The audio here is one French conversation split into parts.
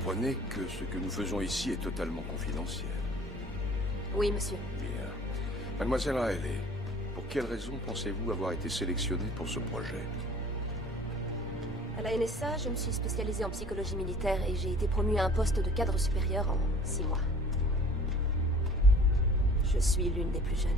comprenez que ce que nous faisons ici est totalement confidentiel. Oui, monsieur. Bien. Mademoiselle Riley, pour quelle raison pensez-vous avoir été sélectionnée pour ce projet? À la NSA, je me suis spécialisée en psychologie militaire et j'ai été promue à un poste de cadre supérieur en 6 mois. Je suis l'une des plus jeunes.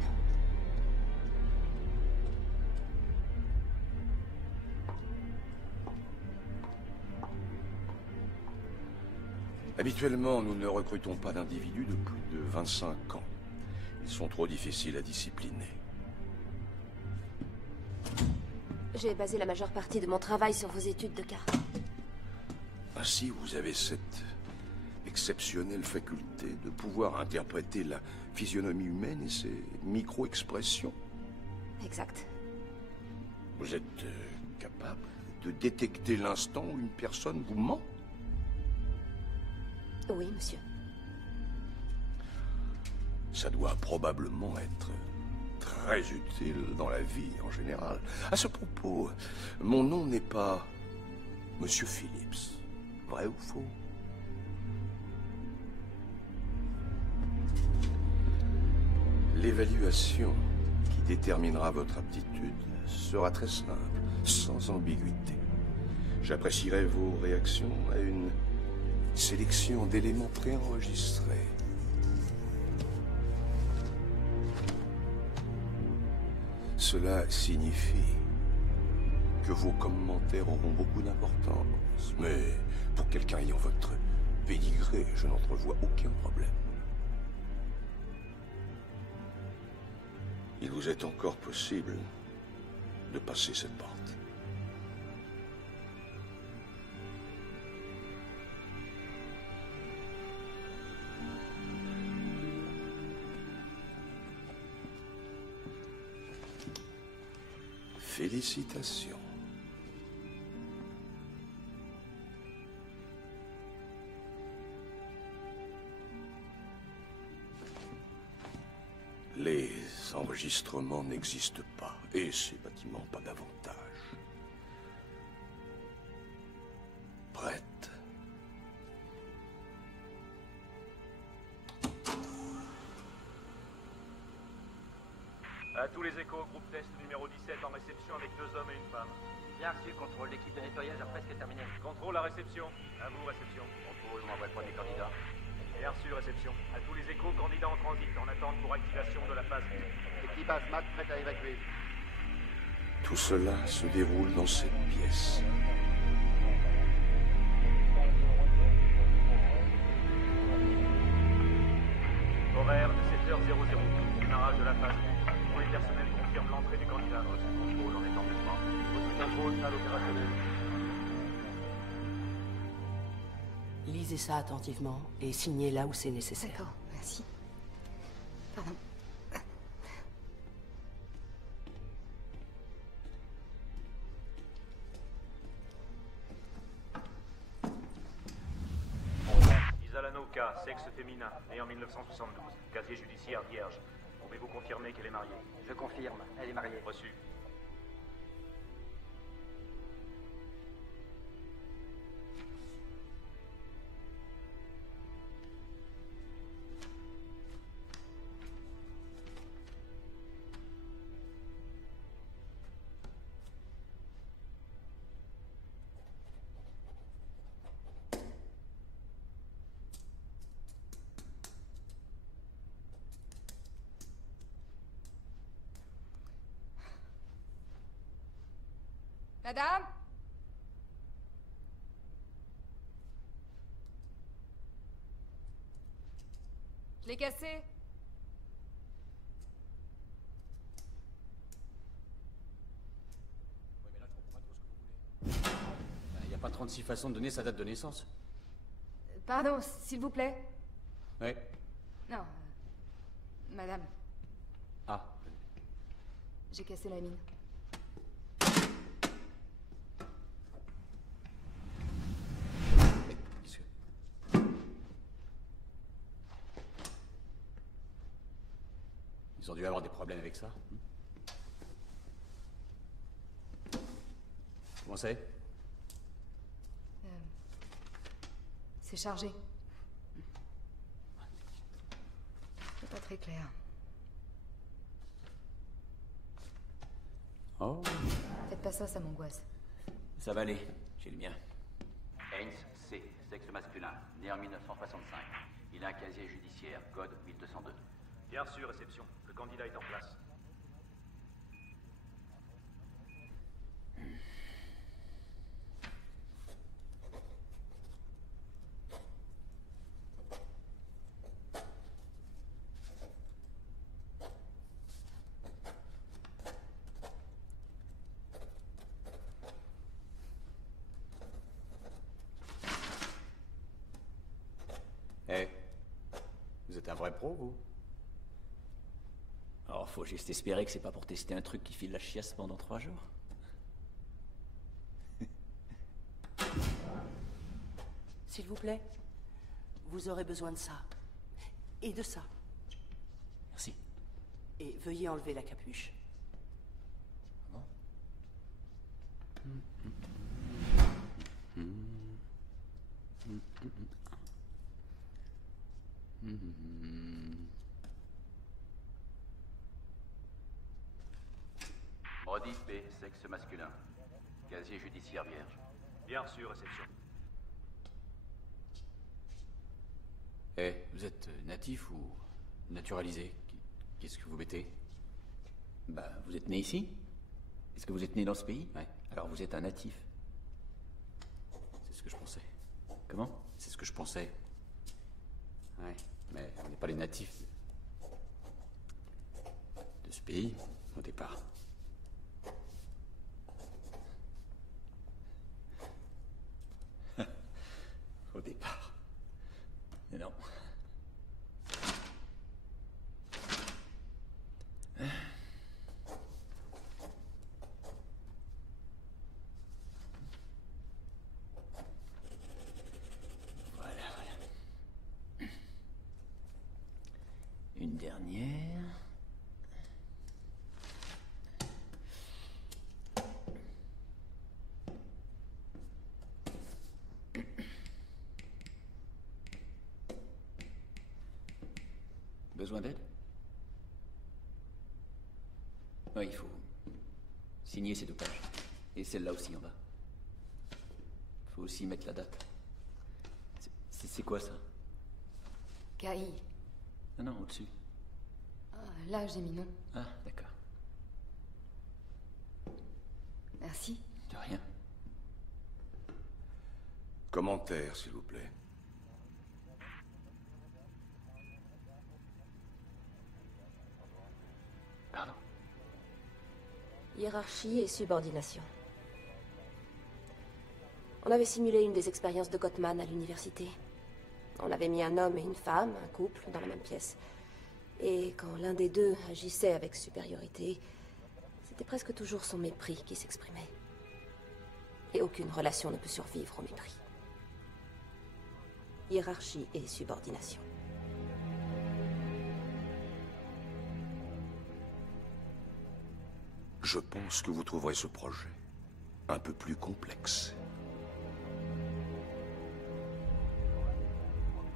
Habituellement, nous ne recrutons pas d'individus de plus de 25 ans. Ils sont trop difficiles à discipliner. J'ai basé la majeure partie de mon travail sur vos études de cas. Ainsi, vous avez cette exceptionnelle faculté de pouvoir interpréter la physionomie humaine et ses micro-expressions. Exact. Vous êtes capable de détecter l'instant où une personne vous ment? Oui, monsieur. Ça doit probablement être très utile dans la vie en général. À ce propos, mon nom n'est pas Monsieur Phillips. Vrai ou faux? L'évaluation qui déterminera votre aptitude sera très simple, sans ambiguïté. J'apprécierai vos réactions à une sélection d'éléments préenregistrés. Cela signifie que vos commentaires auront beaucoup d'importance. Mais pour quelqu'un ayant votre pédigré, je n'entrevois aucun problème. Il vous est encore possible de passer cette porte. Félicitations. Les enregistrements n'existent pas, et ces bâtiments pas davantage. Prête? À tous les échos, groupe test numéro 17 en réception avec 2 hommes et une femme. Bien reçu, contrôle. L'équipe de nettoyage a presque terminé. Contrôle à réception. À vous, réception. Contrôle, m'envoie le premier candidat. Bien reçu, réception. À tous les échos, candidats en transit, en attente pour activation de la phase. Équipage MAC prête à évacuer. Tout cela se déroule dans cette pièce. Horaire de 7h00. Démarrage de la phase. Tous les personnels confirment l'entrée du candidat. Contrôle en étant de droit. Contrôle, salle opérationnelle. Lisez ça attentivement et signez là où c'est nécessaire. D'accord, merci. Pardon. Isalano K, sexe féminin, né en 1972. Casier judiciaire vierge. Pouvez-vous confirmer qu'elle est mariée? Je confirme, elle est mariée. Reçu. Madame? Je l'ai cassé. Il n'y a pas 36 façons de donner sa date de naissance. Pardon, s'il vous plaît. Oui. Non. Madame, Ah. j'ai cassé la mine. Mais qu'est-ce que... Ils ont dû avoir des problèmes avec ça. Comment c'est? C'est chargé. C'est pas très clair. Oh. Faites pas ça, ça m'angoisse. Ça va aller, j'ai le mien. Haynes C, sexe masculin, né en 1965. Il a un casier judiciaire, code 1202. Bien sûr, réception. Le candidat est en place. Eh, vous êtes un vrai pro, vous? Alors, faut juste espérer que c'est pas pour tester un truc qui file la chiasse pendant 3 jours. S'il vous plaît, vous aurez besoin de ça. Et de ça. Merci. Et veuillez enlever la capuche. Brody P, sexe masculin. Casier judiciaire vierge. Bien sûr, réception. Eh, vous êtes natif ou naturalisé? Qu'est-ce que vous mettez? Bah, vous êtes né ici? Est-ce que vous êtes né dans ce pays? Ouais. Alors vous êtes un natif. C'est ce que je pensais. Comment? C'est ce que je pensais. Ouais, mais on n'est pas les natifs de ce pays, au départ. Au départ. Mais non. Voilà, voilà. Une dernière. Besoin d'aide? Oui, il faut signer ces 2 pages. Et celle-là aussi en bas. Il faut aussi mettre la date. C'est quoi ça? KI. Non, non, au-dessus. Ah, là, j'ai mis non. Ah, d'accord. Merci. De rien. Commentaire, s'il vous plaît. Pardon. Hiérarchie et subordination. On avait simulé une des expériences de Gottman à l'université. On avait mis un homme et une femme, un couple, dans la même pièce. Et quand l'un des deux agissait avec supériorité, c'était presque toujours son mépris qui s'exprimait. Et aucune relation ne peut survivre au mépris. Hiérarchie et subordination. Je pense que vous trouverez ce projet un peu plus complexe.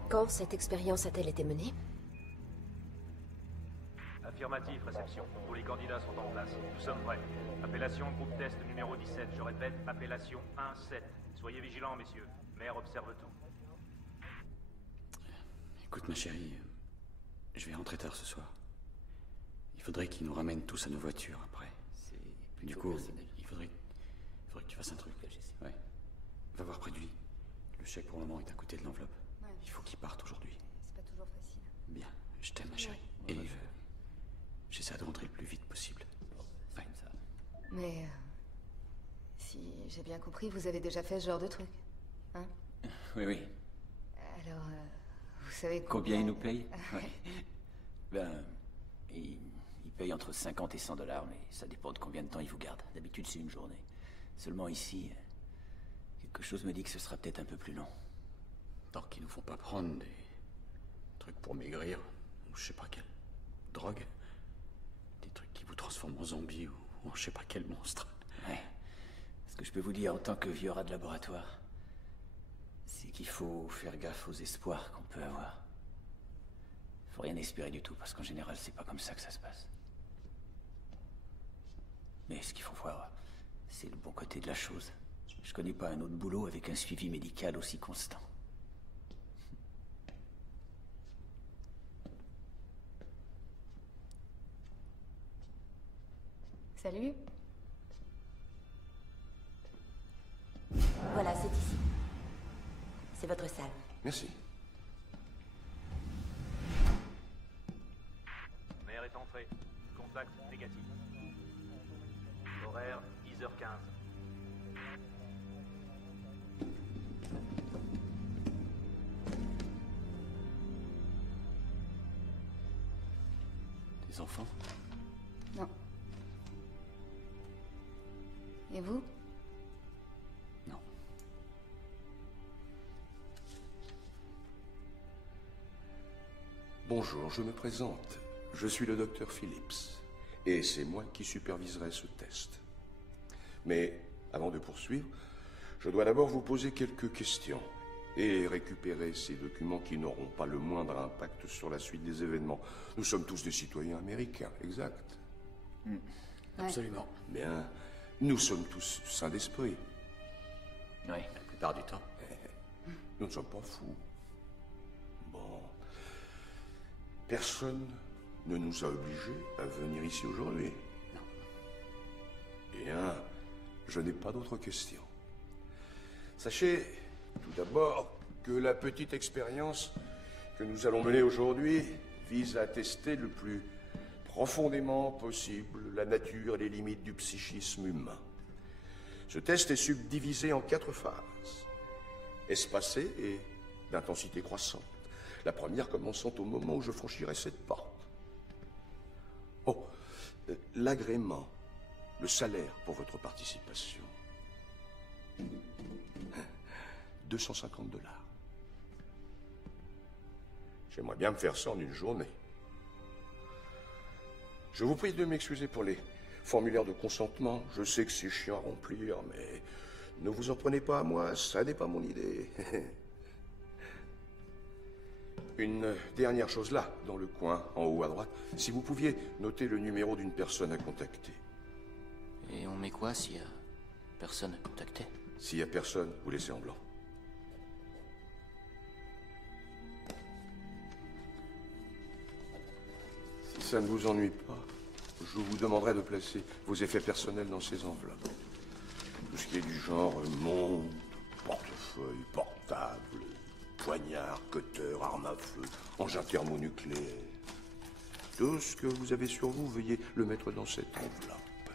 Quand cette expérience a-t-elle été menée? Affirmatif, réception. Tous les candidats sont en place. Nous sommes prêts. Appellation groupe test numéro 17. Je répète, appellation 1-7. Soyez vigilants, messieurs. Maire observe tout. Écoute, ma chérie, je vais rentrer tard ce soir. Il faudrait qu'ils nous ramènent tous à nos voitures après. C'est Du plutôt coup, personnel. il faudrait que tu fasses un truc. Ouais. Va voir près de lui. Le chèque pour le moment est à côté de l'enveloppe. Ouais. Il faut qu'il parte aujourd'hui. C'est pas toujours facile. Bien, je t'aime, ma chérie. Et j'essaie de rentrer le plus vite possible. C'est comme ça. Mais... si j'ai bien compris, vous avez déjà fait ce genre de truc. Hein? Oui, oui. Alors, vous savez Combien ils nous payent? Ouais. Ben, ils payent entre 50 et 100 $, mais ça dépend de combien de temps ils vous gardent. D'habitude, c'est une journée. Seulement ici, quelque chose me dit que ce sera peut-être un peu plus long. Tant qu'ils nous font pas prendre des trucs pour maigrir, ou je sais pas quelle drogue. Des trucs qui vous transforment en zombie ou en je sais pas quel monstre. Ouais. Ce que je peux vous dire en tant que vieux rat de laboratoire, c'est qu'il faut faire gaffe aux espoirs qu'on peut avoir. Faut rien espérer du tout, parce qu'en général, c'est pas comme ça que ça se passe. Mais ce qu'il faut voir, c'est le bon côté de la chose. Je connais pas un autre boulot avec un suivi médical aussi constant. Salut. Voilà, c'est ici. C'est votre salle. Merci. Mère est entrée. Contact négatif. Horaire 10h15. Des enfants? Non. Et vous? Non. Bonjour, je me présente. Je suis le docteur Phillips. Et c'est moi qui superviserai ce test. Mais avant de poursuivre, je dois d'abord vous poser quelques questions et récupérer ces documents qui n'auront pas le moindre impact sur la suite des événements. Nous sommes tous des citoyens américains, exact? Absolument. Bien, nous sommes tous sains d'esprit. Oui. La plupart du temps. Nous ne sommes pas fous. Bon. Personne ne nous a obligés à venir ici aujourd'hui. Non. Bien, je n'ai pas d'autres questions. Sachez, tout d'abord, que la petite expérience que nous allons mener aujourd'hui vise à tester le plus profondément possible la nature et les limites du psychisme humain. Ce test est subdivisé en 4 phases, espacées et d'intensité croissante. La première commençant au moment où je franchirai cette porte. Oh, l'agrément, le salaire pour votre participation. 250 $. J'aimerais bien me faire ça en une journée. Je vous prie de m'excuser pour les formulaires de consentement. Je sais que c'est chiant à remplir, mais ne vous en prenez pas à moi, ça n'est pas mon idée. Une dernière chose là, dans le coin, en haut à droite. Si vous pouviez noter le numéro d'une personne à contacter. Et on met quoi s'il y a personne à contacter? S'il y a personne, vous laissez en blanc. Si ça ne vous ennuie pas, je vous demanderai de placer vos effets personnels dans ces enveloppes. Tout ce qui est du genre montre, portefeuille, portable, poignard, cutter, arme à feu, engin thermonucléaire. Tout ce que vous avez sur vous, veuillez le mettre dans cette enveloppe.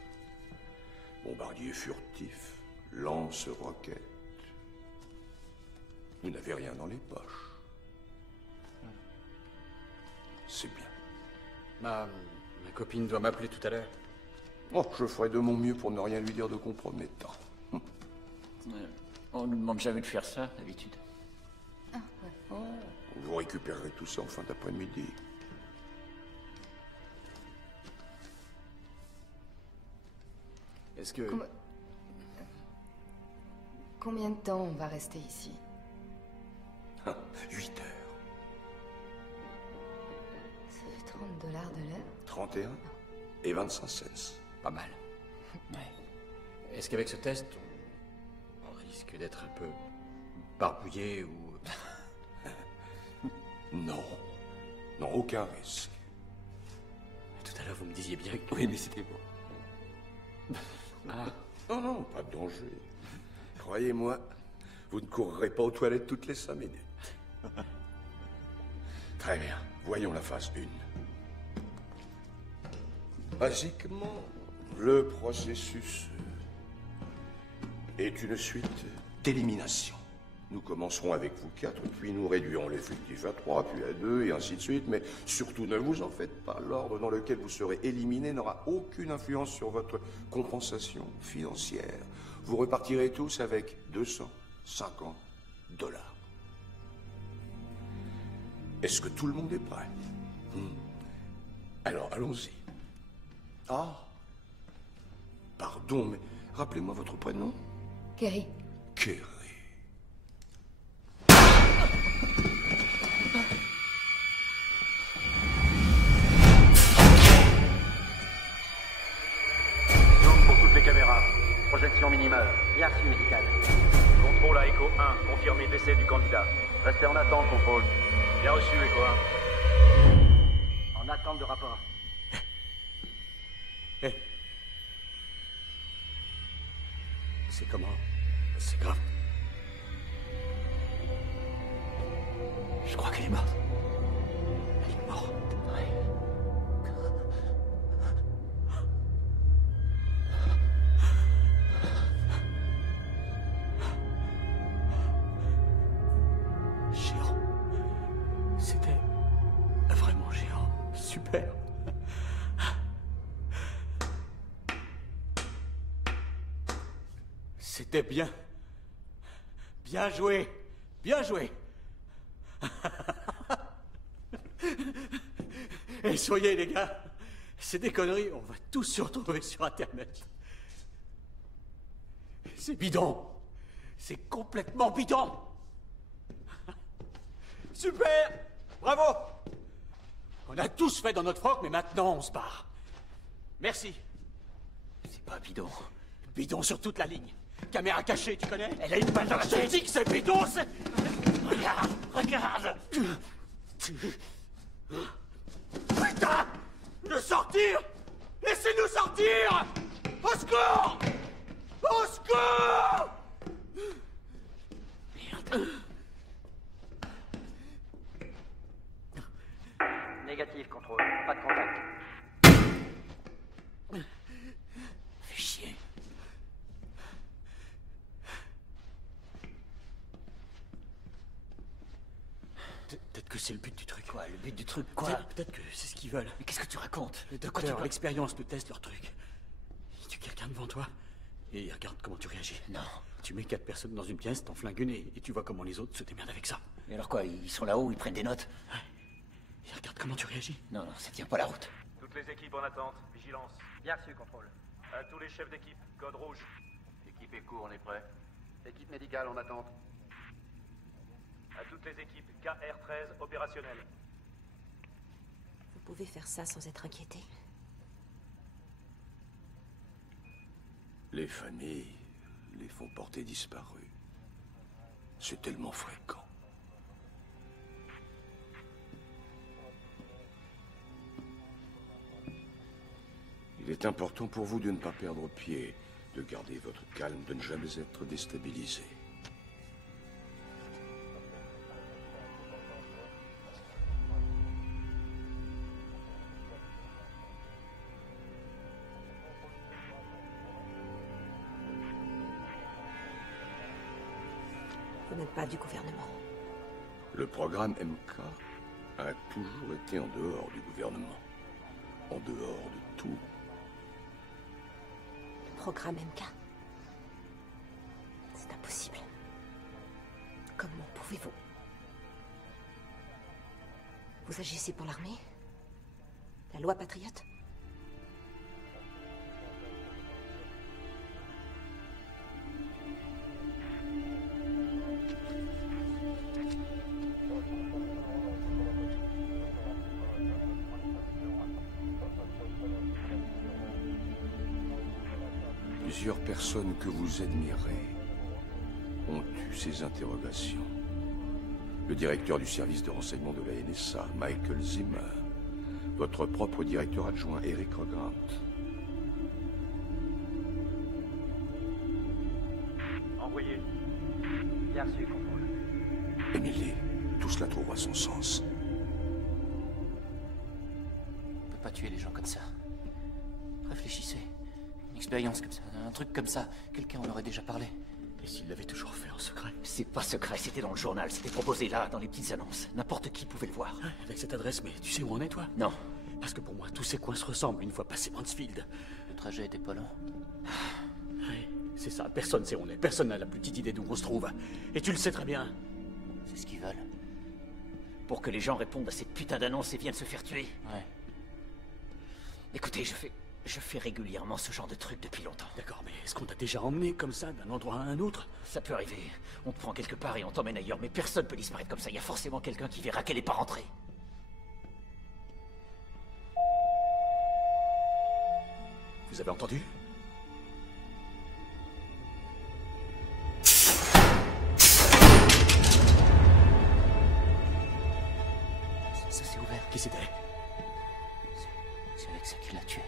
Bombardier furtif, lance-roquette. Vous n'avez rien dans les poches. C'est bien. Ma copine doit m'appeler tout à l'heure. Oh, je ferai de mon mieux pour ne rien lui dire de compromettant. On ne nous demande jamais de faire ça, d'habitude. Vous récupérerez tout ça en fin d'après-midi. Est-ce que... Combien de temps on va rester ici? 8 heures. Ça fait 30 $ de l'heure? 31 et 25 cents. Pas mal. Ouais. Est-ce qu'avec ce test, on risque d'être un peu barbouillé ou... Non. Non, aucun risque. Tout à l'heure, vous me disiez bien que... Oui, mais c'était bon. Non, non, pas de danger. Croyez-moi, vous ne courrez pas aux toilettes toutes les 5 minutes. Très bien, voyons la phase 1. Basiquement, le processus est une suite d'élimination. Nous commencerons avec vous 4, puis nous réduirons l'effectif à 3, puis à 2, et ainsi de suite. Mais surtout, ne vous en faites pas. L'ordre dans lequel vous serez éliminé n'aura aucune influence sur votre compensation financière. Vous repartirez tous avec 250 $. Est-ce que tout le monde est prêt? Alors, allons-y. Ah, pardon, mais rappelez-moi votre prénom. Kerry. Kerry. immeuble. Bien reçu, médical. Contrôle à Echo 1, confirmé décès du candidat. Restez en attente, contrôle. Bien reçu, Echo 1. En attente de rapport. Hé. C'est comment? C'est grave. Je crois qu'elle est morte. Elle est morte. Ouais. Géant. C'était vraiment géant. Super. C'était bien. Bien joué. Bien joué. Et soyez les gars, c'est des conneries, on va tous se retrouver sur Internet. C'est bidon. C'est complètement bidon. Super. Bravo. On a tous fait dans notre froc, mais maintenant on se barre. Merci. C'est pas bidon. Bidon sur toute la ligne. Caméra cachée, tu connais? Elle a une balle dans la Je te tête. dis que c'est bidon, c'est... Regarde, regarde. Putain! De sortir! Laissez-nous sortir! Au secours! Au secours! Merde. Négatif, contrôle. Pas de contact. Fais chier. Peut-être que c'est le but du truc. Quoi, le but du truc, quoi? Peut-être que c'est ce qu'ils veulent. Mais qu'est-ce que tu racontes? Le De quoi tu docteur, parles? l'expérience te teste leur truc. Il tue quelqu'un devant toi et il regarde comment tu réagis. Non. Tu mets 4 personnes dans une pièce, t'en flingues une et tu vois comment les autres se démerdent avec ça. Mais alors quoi, ils sont là-haut, ils prennent des notes? Ouais. Il regarde comment tu réagis. Non, non, ça tient pas la route. Toutes les équipes en attente, vigilance. Bien reçu, contrôle. À tous les chefs d'équipe, code rouge. Équipe Echo, on est prêt. Équipe médicale en attente. À toutes les équipes, KR-13 opérationnel. Vous pouvez faire ça sans être inquiété. Les familles les font porter disparus. C'est tellement fréquent. Il est important pour vous de ne pas perdre pied, de garder votre calme, de ne jamais être déstabilisé. Vous n'êtes pas du gouvernement. Le programme MK a toujours été en dehors du gouvernement. En dehors de tout. Le programme MK. C'est impossible. Comment pouvez-vous? Vous agissez pour l'armée? La loi patriote? Plusieurs personnes que vous admirez ont eu ces interrogations. Le directeur du service de renseignement de la NSA, Michael Zimmer. Votre propre directeur adjoint, Eric Grant. Envoyé. Bien reçu, contrôle. Emily, tout cela trouvera son sens. On peut pas tuer les gens comme ça. Réfléchissez. Une expérience comme ça, un truc comme ça, quelqu'un en aurait déjà parlé. Et s'il l'avait toujours fait en secret? C'est pas secret, c'était dans le journal, c'était proposé là, dans les petites annonces. N'importe qui pouvait le voir. Avec cette adresse, mais tu sais où on est, toi? Non. Parce que pour moi, tous ces coins se ressemblent une fois passé Mansfield. Le trajet était pas long. Oui, c'est ça, personne sait où on est, personne n'a la plus petite idée d'où on se trouve. Et tu le sais très bien. C'est ce qu'ils veulent. Pour que les gens répondent à cette putain d'annonce et viennent se faire tuer. Ouais. Écoutez, je fais régulièrement ce genre de truc depuis longtemps. D'accord, mais est-ce qu'on t'a déjà emmené comme ça d'un endroit à un autre? Ça peut arriver. On te prend quelque part et on t'emmène ailleurs, mais personne peut disparaître comme ça. Il y a forcément quelqu'un qui verra qu'elle n'est pas rentrée. Vous avez entendu? s'est ouvert. Qui c'était? C'est avec ça qu'il l'a tué.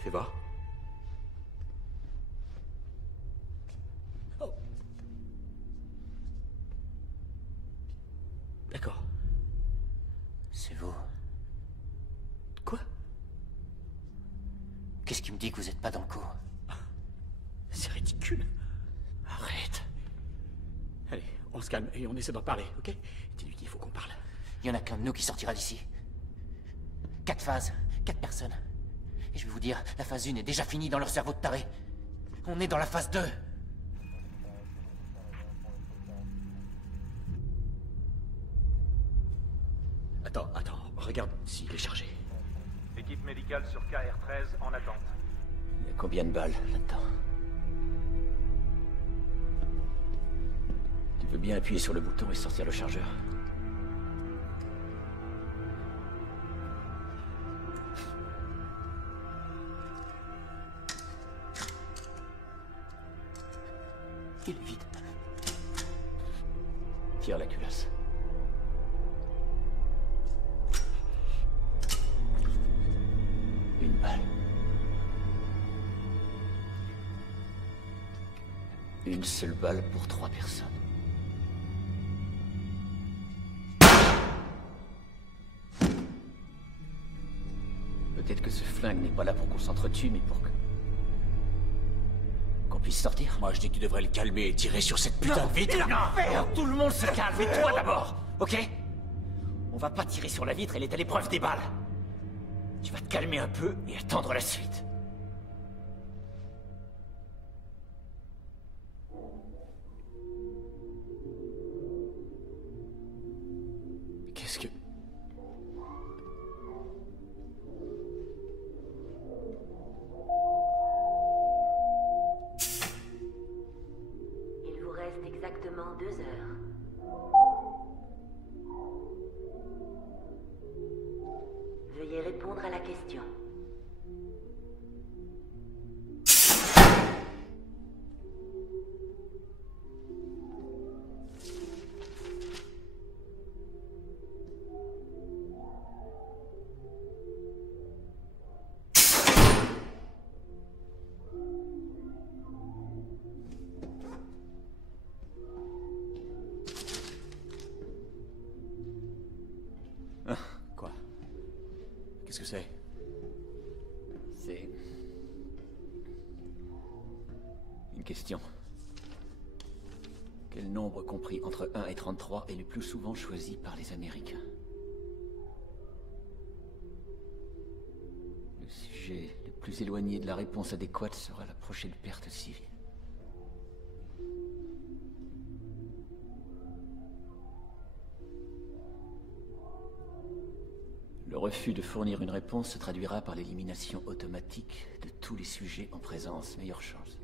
Fais voir. Oh. D'accord. C'est vous. Quoi? Qu'est-ce qui me dit que vous êtes pas dans le coup? C'est ridicule. Arrête. Allez, on se calme et on essaie d'en parler, ok? Dis-lui qu'il faut qu'on parle. Il y en a qu'un de nous qui sortira d'ici. 4 phases, 4 personnes. Et je vais vous dire, la phase 1 est déjà finie dans leur cerveau de taré. On est dans la phase 2. Attends, regarde s'il est chargé. Équipe médicale sur KR-13 en attente. Il y a combien de balles là-dedans? Tu veux bien appuyer sur le bouton et sortir le chargeur? Il est vide. Tire la culasse. Une balle. Une seule balle pour 3 personnes. Peut-être que ce flingue n'est pas là pour qu'on s'entretue, mais pour qu'on puisse sortir. Moi, je dis que tu devrais le calmer et tirer sur cette putain de vitre. Non, tout le monde se calme, et toi d'abord, ok? On va pas tirer sur la vitre, elle est à l'épreuve des balles. Tu vas te calmer un peu et attendre la suite. Qu'est-ce que... Il vous reste exactement 2 heures. Veuillez répondre à la question. Quoi? Qu'est-ce que c'est? C'est... une question. Quel nombre compris entre 1 et 33 est le plus souvent choisi par les Américains? Le sujet le plus éloigné de la réponse adéquate sera la prochaine perte civile. Le refus de fournir une réponse se traduira par l'élimination automatique de tous les sujets en présence. Meilleure chance.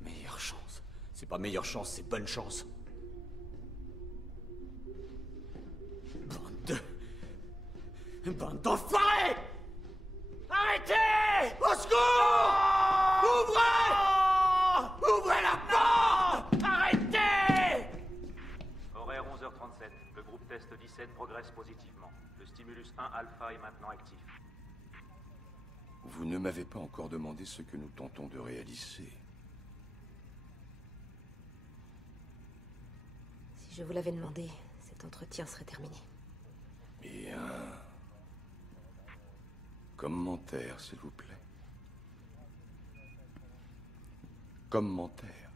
Meilleure chance. C'est pas meilleure chance, c'est bonne chance. Bande d'enfoirés! Arrêtez! Au secours! Ouvrez! Ouvrez la porte! Arrêtez! Horaire 11h37. Le groupe test 17 progresse positivement. Le stimulus 1 alpha est maintenant actif. Vous ne m'avez pas encore demandé ce que nous tentons de réaliser. Si je vous l'avais demandé, cet entretien serait terminé. Bien. Commentaire, s'il vous plaît. Commentaire.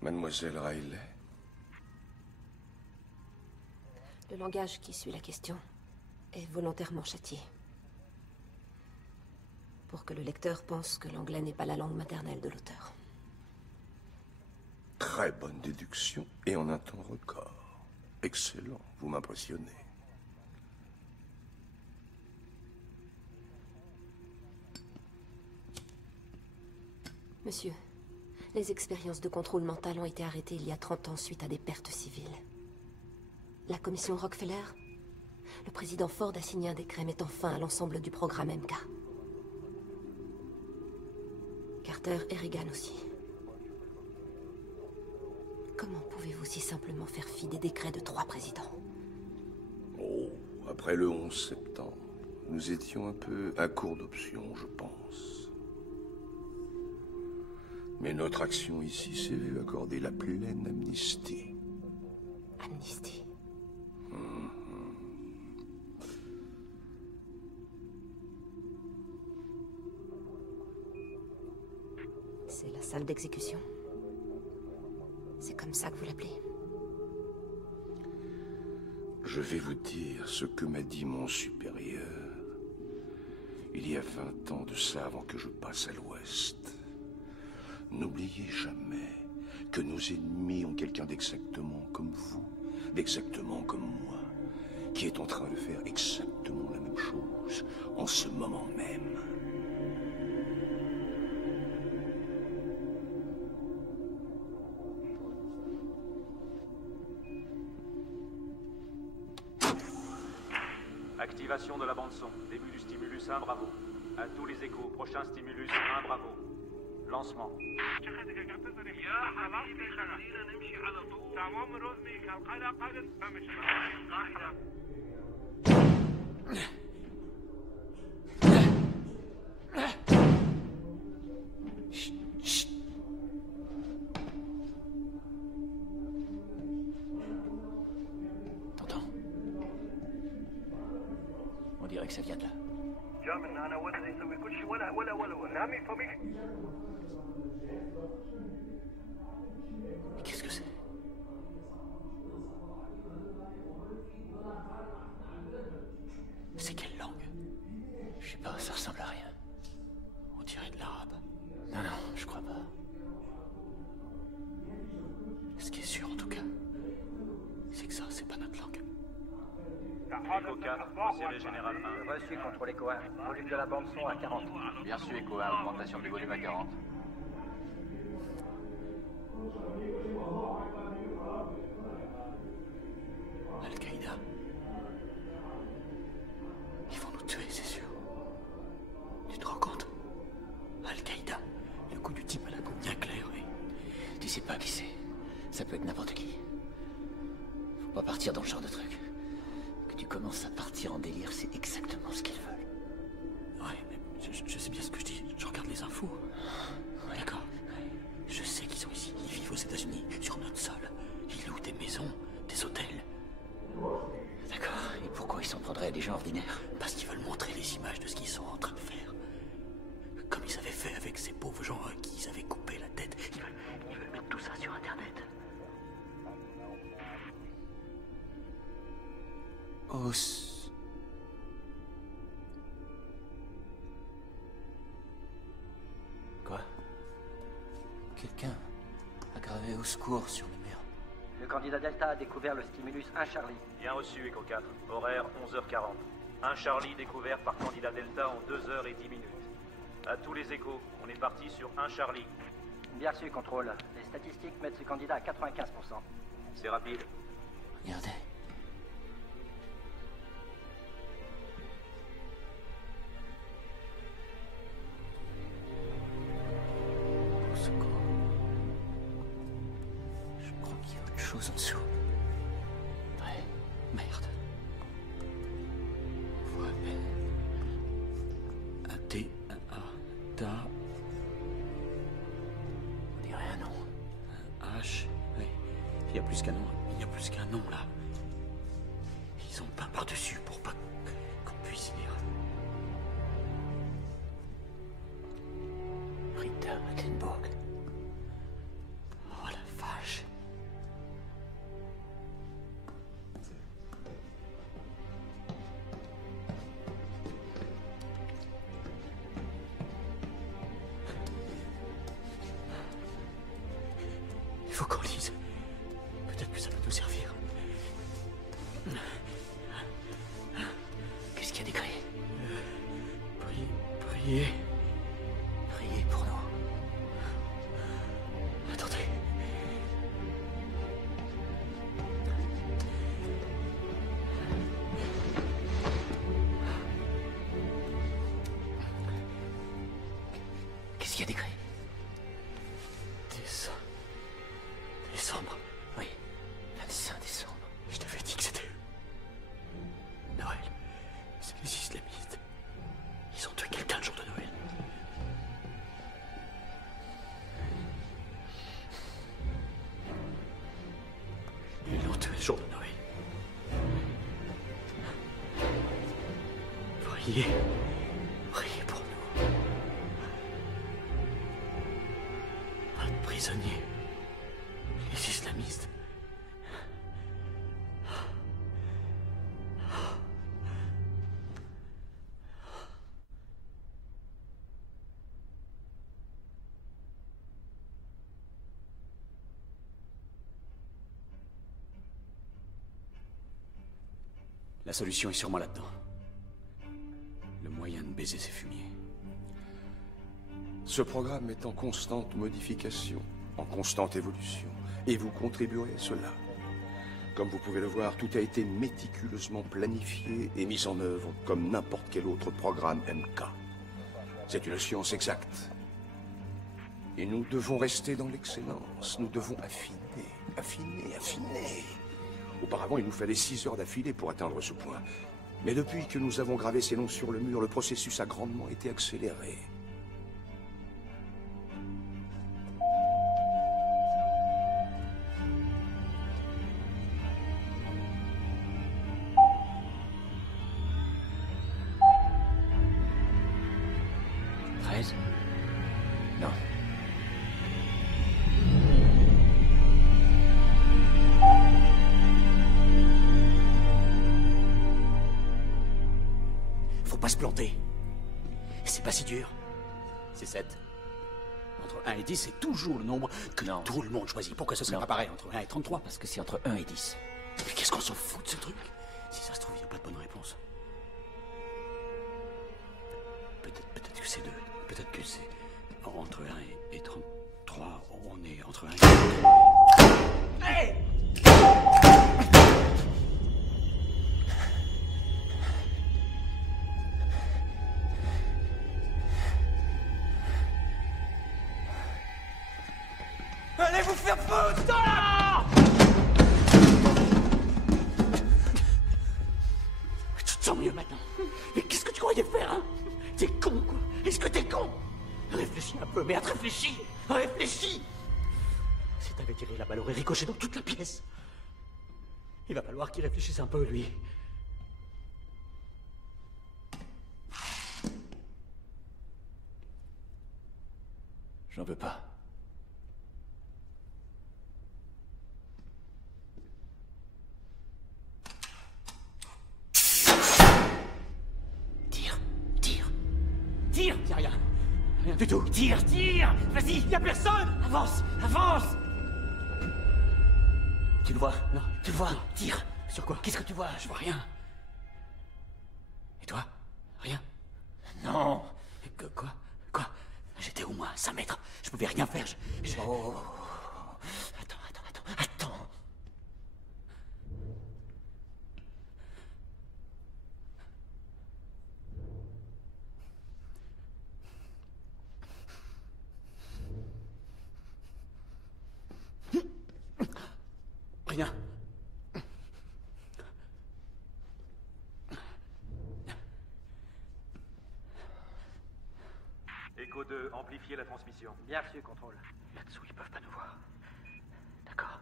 Mademoiselle Riley? Le langage qui suit la question est volontairement châtié. Pour que le lecteur pense que l'anglais n'est pas la langue maternelle de l'auteur. Très bonne déduction, et en un temps record. Excellent, vous m'impressionnez. Monsieur, Les expériences de contrôle mental ont été arrêtées il y a 30 ans suite à des pertes civiles. La commission Rockefeller, le président Ford a signé un décret mettant fin à l'ensemble du programme MK. Carter et Reagan aussi. Comment pouvez-vous si simplement faire fi des décrets de 3 présidents? Oh, après le 11 septembre, nous étions un peu à court d'options, je pense. Mais notre action ici s'est vue accorder la pleine amnistie. Amnistie? C'est la salle d'exécution. C'est comme ça que vous l'appelez? Je vais vous dire ce que m'a dit mon supérieur. Il y a 20 ans de ça avant que je passe à l'Ouest. N'oubliez jamais que nos ennemis ont quelqu'un d'exactement comme vous, d'exactement comme moi, qui est en train de faire exactement la même chose en ce moment même. Activation de la bande-son. Début du stimulus 1, bravo. À tous les échos. Prochain stimulus 1, bravo. Lancement. T'entends? On dirait que ça vient de là. Mais qu'est-ce que c'est? C'est quelle langue? Je sais pas, ça ressemble à rien. On dirait de l'arabe. Non, non, je crois pas. Ce qui est sûr, en tout cas, c'est que ça, c'est pas notre langue. Echo 4, série générale 1. Reçu, contrôle Echo 1. Volume de la bande-son à 40. Bien reçu, Echo 1, augmentation du volume à 40. Al-Qaïda. Ils vont nous tuer, c'est sûr. Tu te rends compte? Al-Qaïda. Le coup du type à la coupe bien clair, oui. Tu sais pas qui c'est. Ça peut être n'importe qui. Faut pas partir dans ce genre de truc. Que tu commences à partir en délire, c'est exactement ce qu'ils veulent. Ouais, mais je sais bien ce que je dis. Je regarde les infos. Ouais. D'accord. Je sais qu'ils sont ici. Ils vivent aux États-Unis, sur notre sol. Ils louent des maisons, des hôtels. D'accord. Et pourquoi ils s'en prendraient à des gens ordinaires? Parce qu'ils veulent montrer les images de ce qu'ils sont en train de faire. Comme ils avaient fait avec ces pauvres gens à qui ils avaient coupé la tête. Ils veulent mettre tout ça sur Internet. Oh, Quoi? Quelqu'un a gravé au secours sur le mur. Le candidat Delta a découvert le stimulus 1 Charlie. Bien reçu, Echo 4. Horaire 11h40. 1 Charlie découvert par candidat Delta en 2h10. À tous les échos, on est parti sur 1 Charlie. Bien reçu, contrôle. Les statistiques mettent ce candidat à 95%. C'est rapide. Regardez. Au secours. Je crois qu'il y a autre chose en dessous. Ouais, merde. On voit à peine. Un T, un A, DA. On dirait un nom. Un H. Ouais. Il y a plus qu'un nom. Il y a plus qu'un nom là. Ils ont peint par-dessus pour pas qu'on puisse lire. Rita Mattenburg. Oh la vache. Il faut qu'on lise. Peut-être que ça peut nous servir. Qu'est-ce qu'il y a d'écrit? Priez. Priez pour nous. décembre. Oui, 25 décembre. Je t'avais dit que c'était Noël. C'est les islamistes. Ils ont tué quelqu'un le jour de Noël. Ils l'ont tué le jour de Noël. Priez. Priez pour nous. Pas de prisonniers. Les islamistes. La solution est sûrement là-dedans. Le moyen de baiser ces fumiers. Ce programme est en constante modification, en constante évolution, et vous contribuerez à cela. Comme vous pouvez le voir, tout a été méticuleusement planifié et mis en œuvre comme n'importe quel autre programme MK. C'est une science exacte. Et nous devons rester dans l'excellence. Nous devons affiner. Auparavant, il nous fallait 6 heures d'affilée pour atteindre ce point. Mais depuis que nous avons gravé ces noms sur le mur, le processus a grandement été accéléré. Non. Faut pas se planter. C'est pas si dur. C'est 7. Entre 1 et 10, c'est toujours le nombre que tout le monde choisit. Pourquoi ce serait pas pareil entre 1 et 33? Parce que c'est entre 1 et 10. Mais qu'est-ce qu'on s'en fout de ce truc? Si ça se trouve, il n'y a pas de bonne réponse. Peut-être que c'est 2. Peut-être que c'est entre 1 et 33. On est entre 1 et 33. Hey! Allez vous faire foutre là! Tu te sens mieux maintenant. Mais qu'est-ce que tu croyais faire, hein? T'es con, quoi. Est-ce que t'es con? Réfléchis un peu, merde, réfléchis. Réfléchis. Si t'avais tiré la balle aurait ricoché dans toute la pièce. Il va falloir qu'il réfléchisse un peu, lui. J'en veux pas. Tire! Y'a rien. Rien du tout. Tire! Vas-y! Y'a personne! Avance! Tu le vois? Non. Tu le vois? Non. Tire! Sur quoi? Qu'est-ce que tu vois? Je vois rien. Et toi? Rien? Non! Quoi? J'étais au moins 5 mètres. Je pouvais rien faire. Oh. Attends. Rien. Echo 2, amplifiez la transmission. Bien reçu, contrôle. Là-dessous, ils peuvent pas nous voir. D'accord.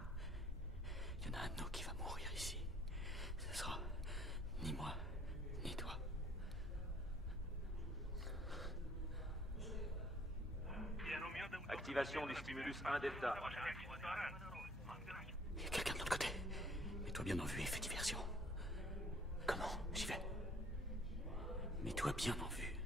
Il y en a un de nous qui va mourir ici. Ce sera ni moi, ni toi. Activation du stimulus 1 delta. Il y a quelqu'un de l'autre côté. Mets-toi bien en vue et fais diversion. Comment? J'y vais. Mets-toi bien en vue.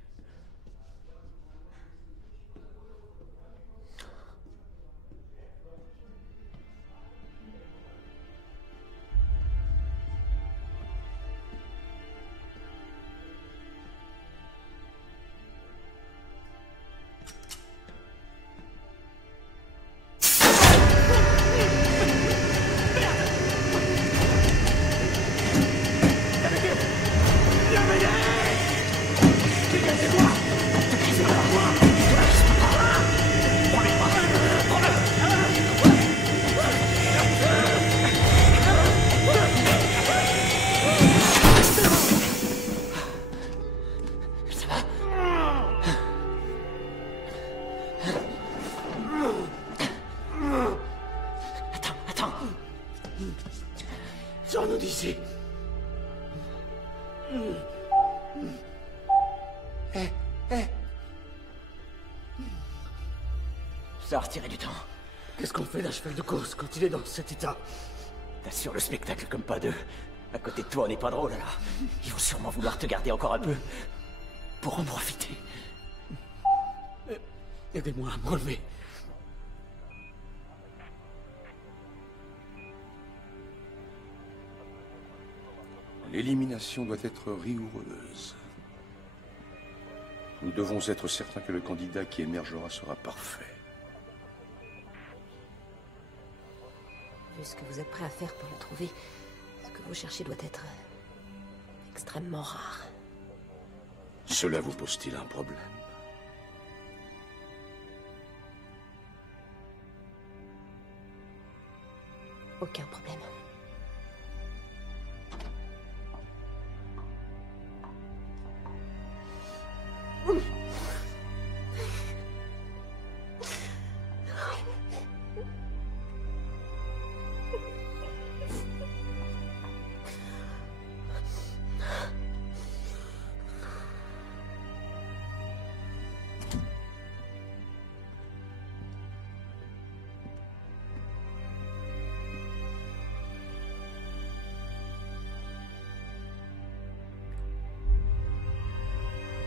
temps. Sors-nous d'ici. Ça a retiré du temps. Qu'est-ce qu'on fait d'un cheval de course quand il est dans cet état? T'assures le spectacle comme pas deux. À côté de toi, on n'est pas drôle, alors. Ils vont sûrement vouloir te garder encore un peu. Pour en profiter. Aidez-moi à me relever. L'élimination doit être rigoureuse. Nous devons être certains que le candidat qui émergera sera parfait. Vu ce que vous êtes prêt à faire pour le trouver, ce que vous cherchez doit être extrêmement rare. Cela vous pose-t-il un problème? Aucun problème.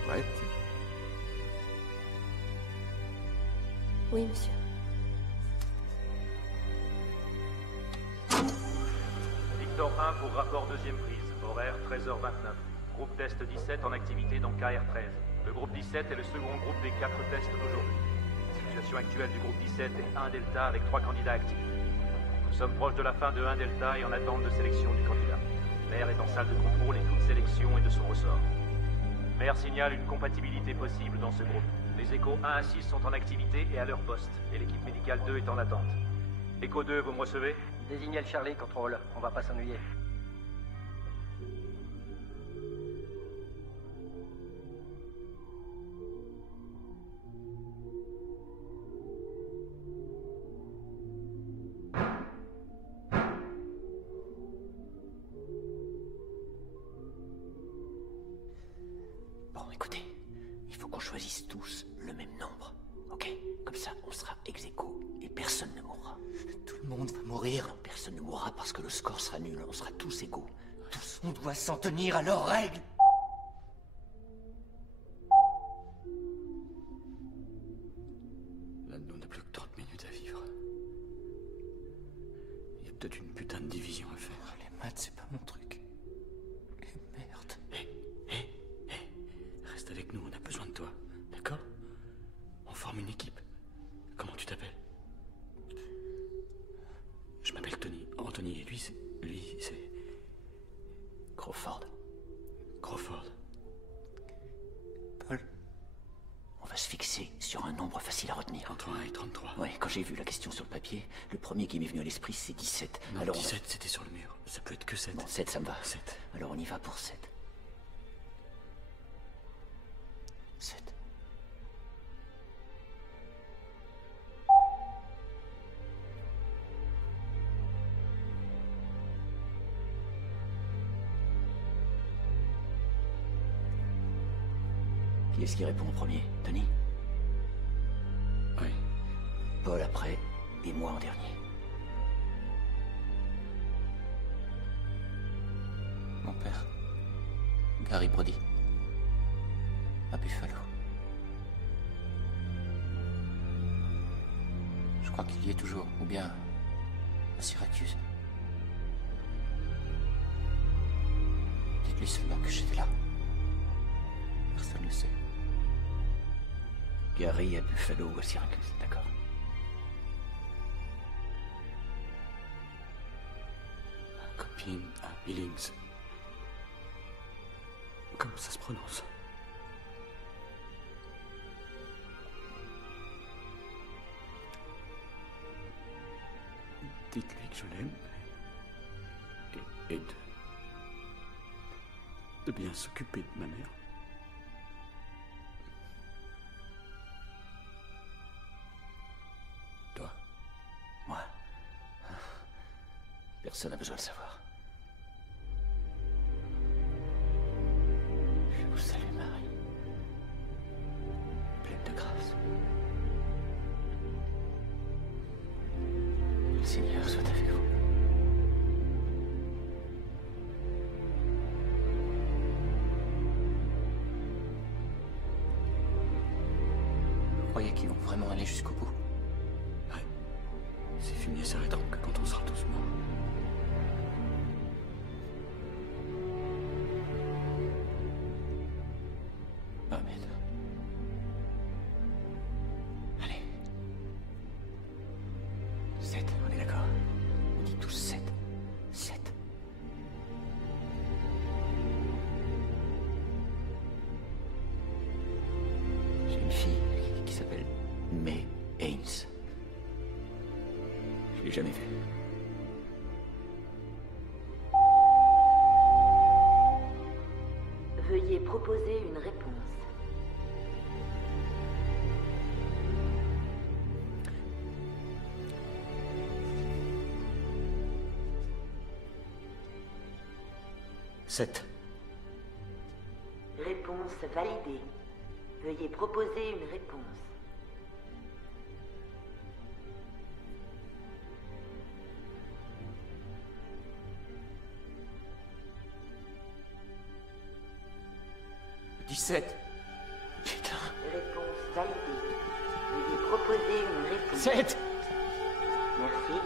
Prête? Oui, monsieur. Victor 1 pour rapport deuxième prise. Horaire 13h29. Groupe test 17 en activité dans KR13. Le groupe 17 est le second groupe des 4 tests d'aujourd'hui. La situation actuelle du groupe 17 est 1 Delta avec 3 candidats actifs. Nous sommes proches de la fin de 1 Delta et en attente de sélection du candidat. Maire est en salle de contrôle et toute sélection est de son ressort. Maire signale une compatibilité possible dans ce groupe. Les échos 1 à 6 sont en activité et à leur poste, et l'équipe médicale 2 est en attente. Écho 2, vous me recevez? Désignez le Charlie, contrôle. On va pas s'ennuyer. Bon, écoutez, il faut qu'on choisisse tous le même nombre, ok? Comme ça, on sera ex aequo et personne ne mourra. Tout le monde va mourir. Non, personne ne mourra parce que le score sera nul, on sera tous égaux. Tous. On doit s'en tenir à leurs règles. L'un de nous n'a plus que 30 minutes à vivre. Il y a peut-être une putain de division à faire. Les maths, c'est pas mon truc. Et merde. Reste avec nous, on a besoin de toi. D'accord? On forme une équipe. Comment tu t'appelles? Je m'appelle Tony. Anthony, et lui, c'est... Crawford. Crawford. Paul. On va se fixer sur un nombre facile à retenir. Entre 1 et 33. Ouais, quand j'ai vu la question sur le papier, le premier qui m'est venu à l'esprit, c'est 17. Non, Alors 17, c'était sur le mur. Ça peut être que 7. Bon, 7, ça me va. 7. Alors on y va pour 7. 7. Qui est-ce qui répond en premier? Tony? Oui. Paul après, et moi en dernier. Mon père. Gary Brody. À Buffalo. Je crois qu'il y est toujours, ou bien à Syracuse. Dites-lui seulement que j'étais là. Personne ne le sait. Gary à Buffalo ou à Syracuse, d'accord. Ma copine à Billings. Comment ça se prononce? Dites-lui que je l'aime. Et de bien s'occuper de ma mère. Moi? Personne n'a besoin de savoir. Je vous salue, Marie. Pleine de grâce. Que le Seigneur soit avec vous. Vous croyez qu'ils vont vraiment aller jusqu'au bout? Ouais. Ces fumiers s'arrêteront que quand on sera tous morts. Amen. Allez. 7, on est d'accord? On dit tous 7. 7. J'ai une fille qui s'appelle May Haynes. Je l'ai jamais vue. Veuillez proposer une réponse. Sept. Réponse validée. Veuillez proposer une réponse. Dix-sept. Putain. Réponse validée. Veuillez proposer une réponse. 7. Merci.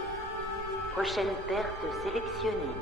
Prochaine perte sélectionnée.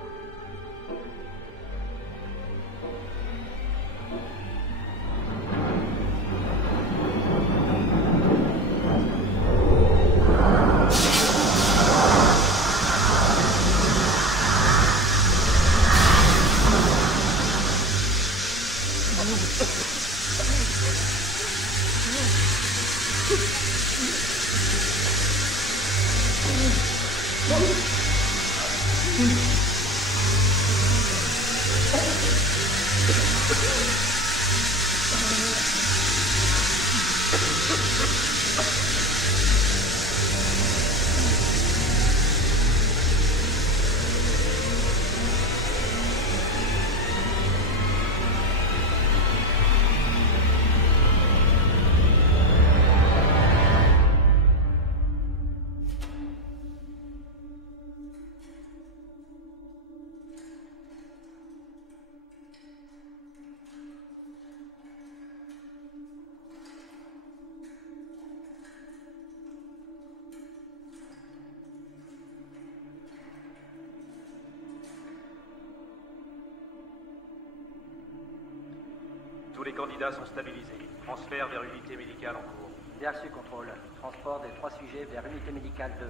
Tous les candidats sont stabilisés. Transfert vers unité médicale en cours. Bien reçu, contrôle. Transport des 3 sujets vers unité médicale 2.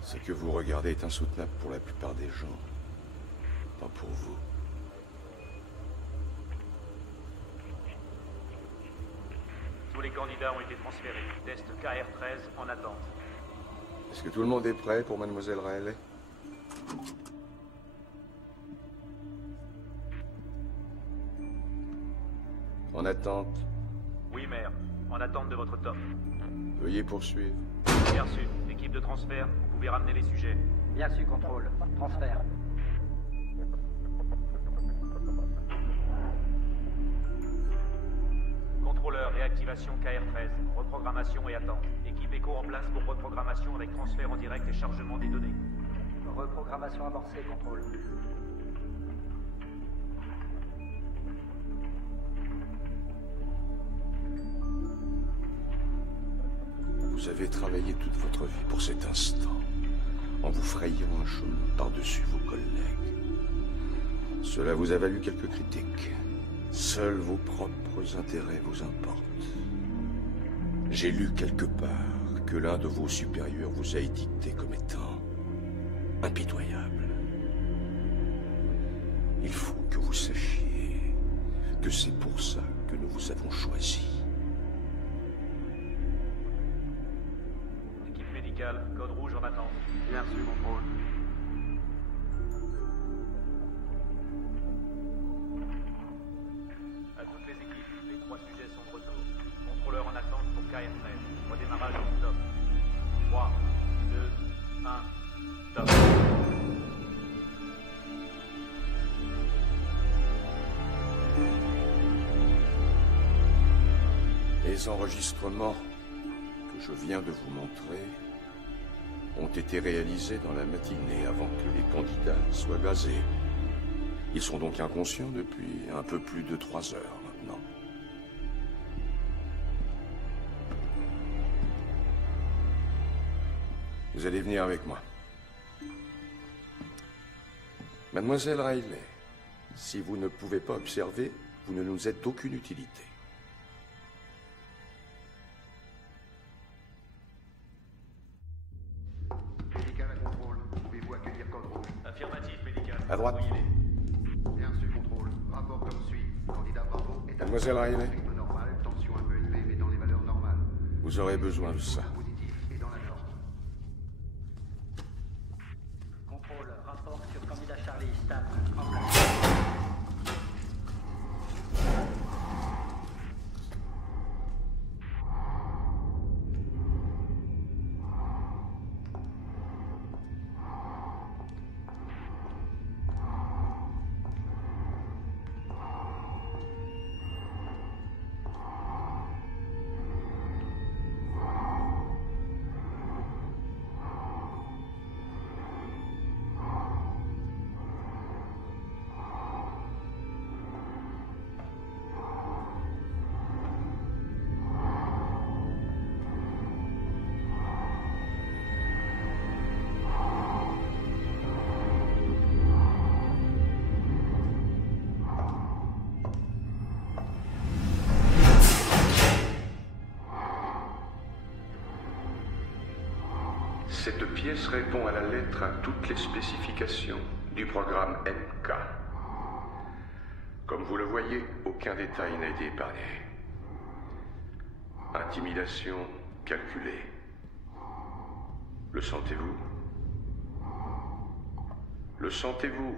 Ce que vous regardez est insoutenable pour la plupart des gens. Pas pour vous. Tous les candidats ont été transférés. Test KR-13 en attente. Est-ce que tout le monde est prêt pour Mademoiselle Riley? En attente. Oui, maire. En attente de votre top. Veuillez poursuivre. Bien reçu. Équipe de transfert, vous pouvez ramener les sujets. Bien reçu, contrôle. Transfert. Contrôleur, réactivation KR-13. Reprogrammation et attente. Équipe écho en place pour reprogrammation avec transfert en direct et chargement des données. Reprogrammation amorcée, contrôle. Vous avez travaillé toute votre vie pour cet instant, en vous frayant un chemin par-dessus vos collègues. Cela vous a valu quelques critiques. Seuls vos propres intérêts vous importent. J'ai lu quelque part que l'un de vos supérieurs vous a étiqueté comme étant impitoyable. Il faut que vous sachiez que c'est pour ça que nous vous avons choisi. Équipe médicale, code rouge en attente. Bien reçu, contrôle. À toutes les équipes, les 3 sujets sont de retour. Contrôleur en attente pour KR-13. Redémarrage en cours. 1, top. Les enregistrements que je viens de vous montrer ont été réalisés dans la matinée avant que les candidats soient gazés. Ils sont donc inconscients depuis un peu plus de 3 heures maintenant. Vous allez venir avec moi. Mademoiselle Riley, si vous ne pouvez pas observer, vous ne nous êtes d'aucune utilité. Médical à contrôle. Pouvez-vous accueillir code rouge? Affirmatif, médical. À droite. Bien reçu, contrôle. Rapport comme suit. Candidat Bravo est à Mademoiselle Riley. rythme normal, tension un peu élevée, mais dans les valeurs normales. Vous aurez besoin de ça. Positif et dans la norme. Contrôle, rapport sur candidat Charlie, stable, en place. Cette pièce répond à la lettre à toutes les spécifications du programme MK. Comme vous le voyez, aucun détail n'a été épargné. Intimidation calculée. Le sentez-vous? Le sentez-vous?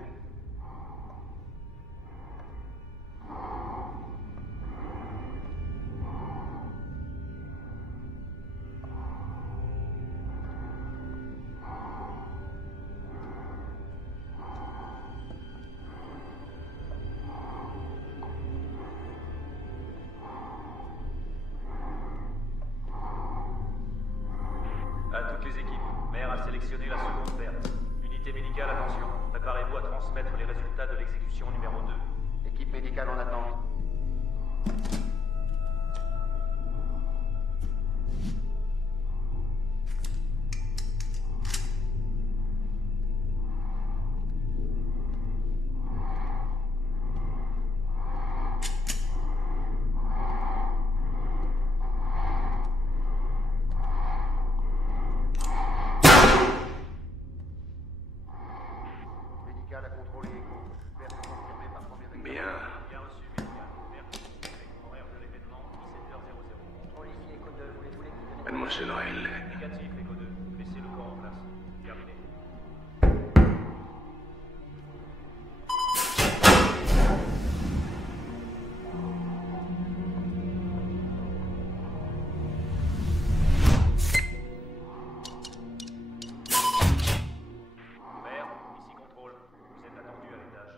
À toutes les équipes, Maire a sélectionné la seconde perte. Unité médicale, attention. Préparez-vous à transmettre les résultats de l'exécution numéro 2. Équipe médicale en attente. Médical à contrôler écho. Perte confirmée par première équipe. Bien. Bien reçu, médical. Perte. Horaire de l'événement, 17h00. Contrôle ici, écho 2, voulez-vous l'équipe de Mademoiselle Riley. Négatif, écho 2. Laissez le corps en place. Terminé. Maire, ici contrôle. Vous êtes attendu à l'étage.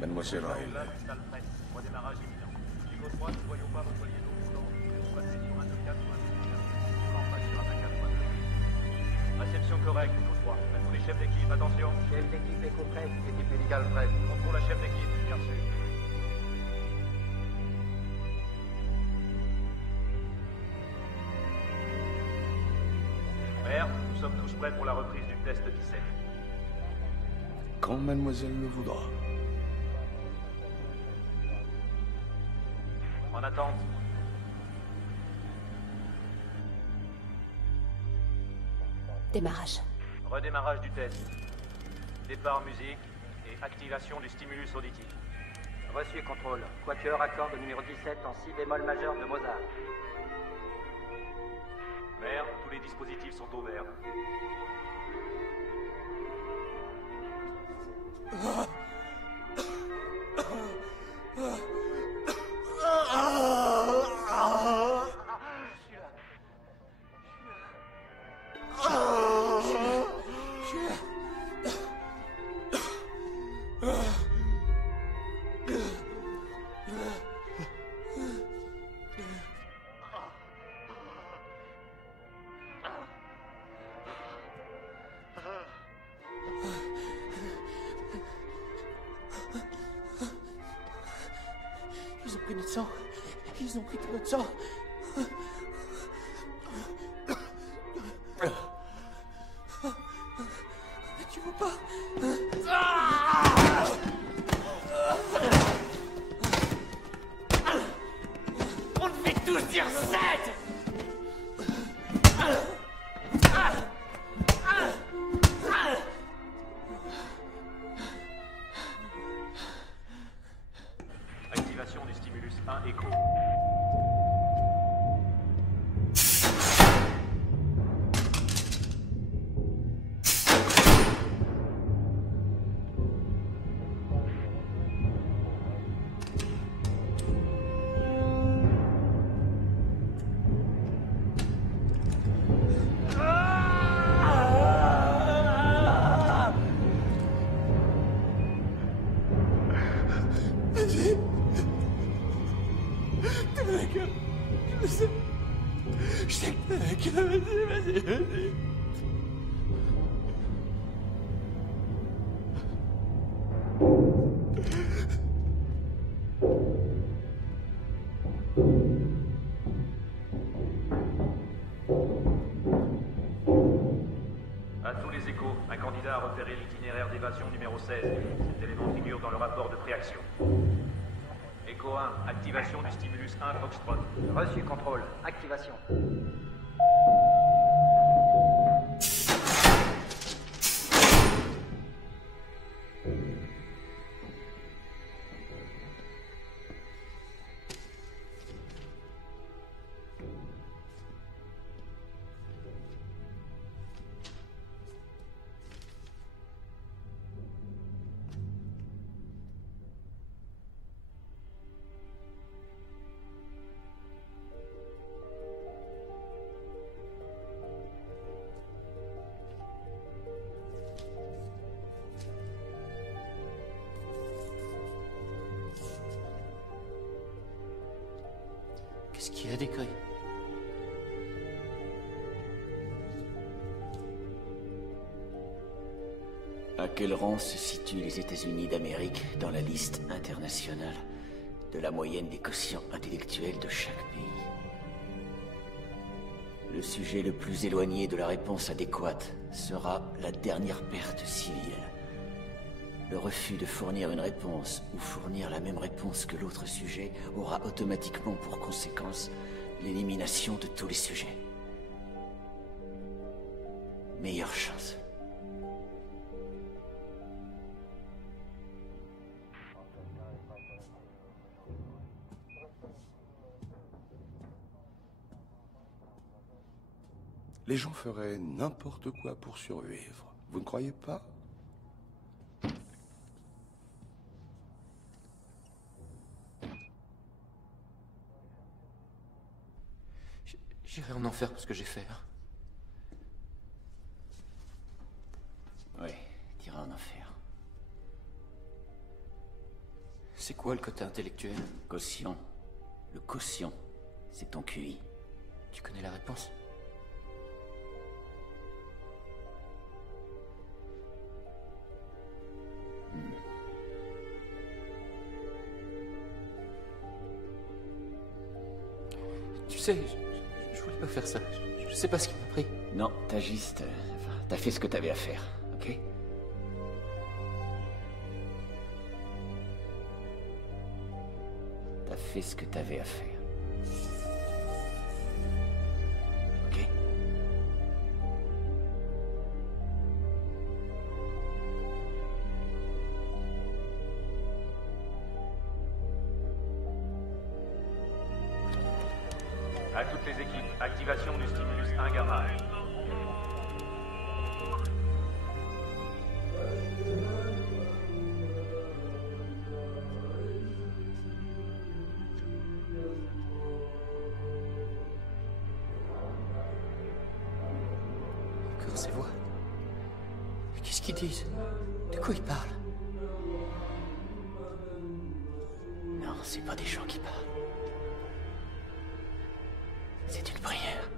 Mademoiselle Riley. Salle prête. Redémarrage imminent. Écho 3, ne voyons pas votre liaison coulant. Passez sur un 2-4 ou un 2-4. Campagne sur un 4 ou un 2. Réception correcte, Écho 3. À tous les chefs d'équipe, attention. Chef d'équipe, écho prête. Équipe médicale prête. Contrôle la chef d'équipe, bien reçu. Maire, nous sommes tous prêts pour la reprise du test 17. Quand mademoiselle le voudra. En attente. Démarrage. Redémarrage du test. Départ musique et activation du stimulus auditif. Reçu, contrôle. Quatuor, accord de numéro 17 en si bémol majeur de Mozart. Maire, tous les dispositifs sont au vert. notre sang. Ils ont pris tout notre sang. Tu vois pas? On devait tous dire 7! Activation du stimulus 1 écho. Vas-y. À tous les échos, un candidat a repéré l'itinéraire d'évasion numéro 16. Cet élément figure dans le rapport de préaction. Écho 1, activation du stimulus 1 Foxtrot. Reçu, contrôle. Activation. Qu'est-ce qu'il y a des grilles? À quel rang se situent les États-Unis d'Amérique dans la liste internationale de la moyenne des quotients intellectuels de chaque pays? Le sujet le plus éloigné de la réponse adéquate sera la dernière perte civile. Le refus de fournir une réponse ou fournir la même réponse que l'autre sujet aura automatiquement pour conséquence l'élimination de tous les sujets. Meilleure chance. Les gens feraient n'importe quoi pour survivre. Vous ne croyez pas? J'irai en enfer pour ce que j'ai fait. Oui, t'iras en enfer. C'est quoi le côté intellectuel? Quotient. Le quotient, c'est ton QI. Tu connais la réponse? Tu sais, je voulais pas faire ça. Je sais pas ce qui m'a pris. Non, t'as juste... t'as fait ce que t'avais à faire, ok? T'as fait ce que t'avais à faire. Ok? À toutes les équipes, activation du stimulus 1 gamma. Encore ces voix. Mais qu'est-ce qu'ils disent? De quoi ils parlent? Non, c'est pas des gens qui parlent. C'est une prière.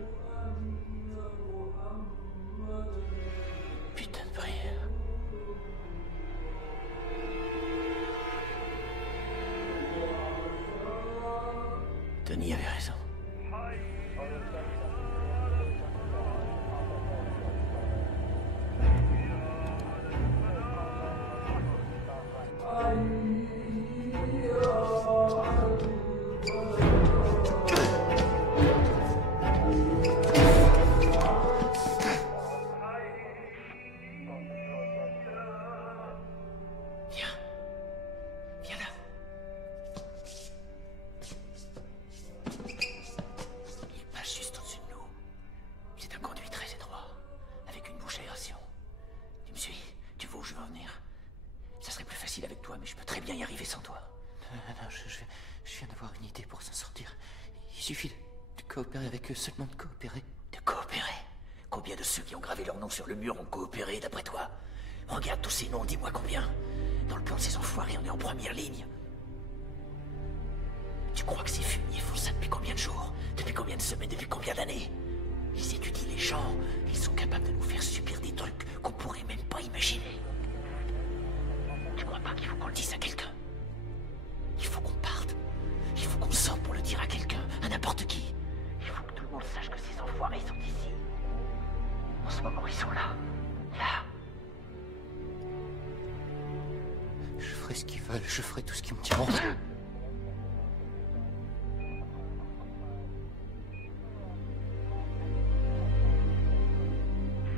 Putain de prière. Viens. Viens là. Il passe juste au-dessus de nous. C'est un conduit très étroit, avec une bouche à aération. Tu me suis? Tu vois où je veux en venir? Ça serait plus facile avec toi, mais je peux très bien y arriver sans toi. Non, je viens d'avoir une idée pour s'en sortir. Il suffit de coopérer avec eux, seulement de coopérer. De coopérer? Combien de ceux qui ont gravé leur nom sur le mur ont coopéré, d'après toi? Regarde tous ces noms, dis-moi combien. Dans le plan de ces enfoirés, on est en première ligne. Tu crois que ces fumiers font ça depuis combien de jours? Depuis combien de semaines? Depuis combien d'années? Ils étudient les gens, et ils sont capables de nous faire subir des trucs qu'on pourrait même pas imaginer. Tu crois pas qu'il faut qu'on le dise à quelqu'un? Il faut qu'on parte. Il faut qu'on sorte pour le dire à quelqu'un, à n'importe qui. Il faut que tout le monde sache que ces enfoirés sont ici. En ce moment, ils sont là. Là. Je ferai ce qu'ils veulent, je ferai tout ce qu'ils me diront.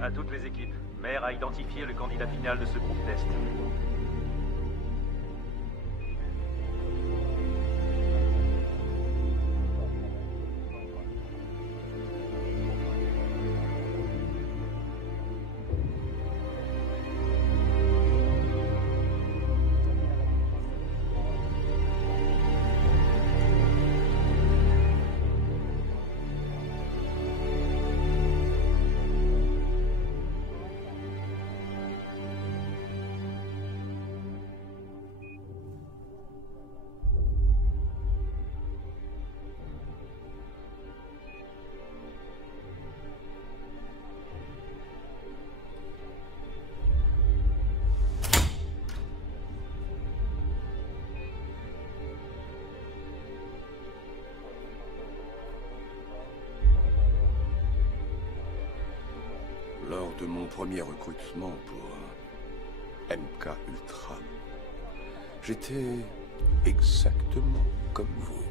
À toutes les équipes, Maire a identifié le candidat final de ce groupe test. Lors de mon premier recrutement pour MK Ultra, j'étais exactement comme vous.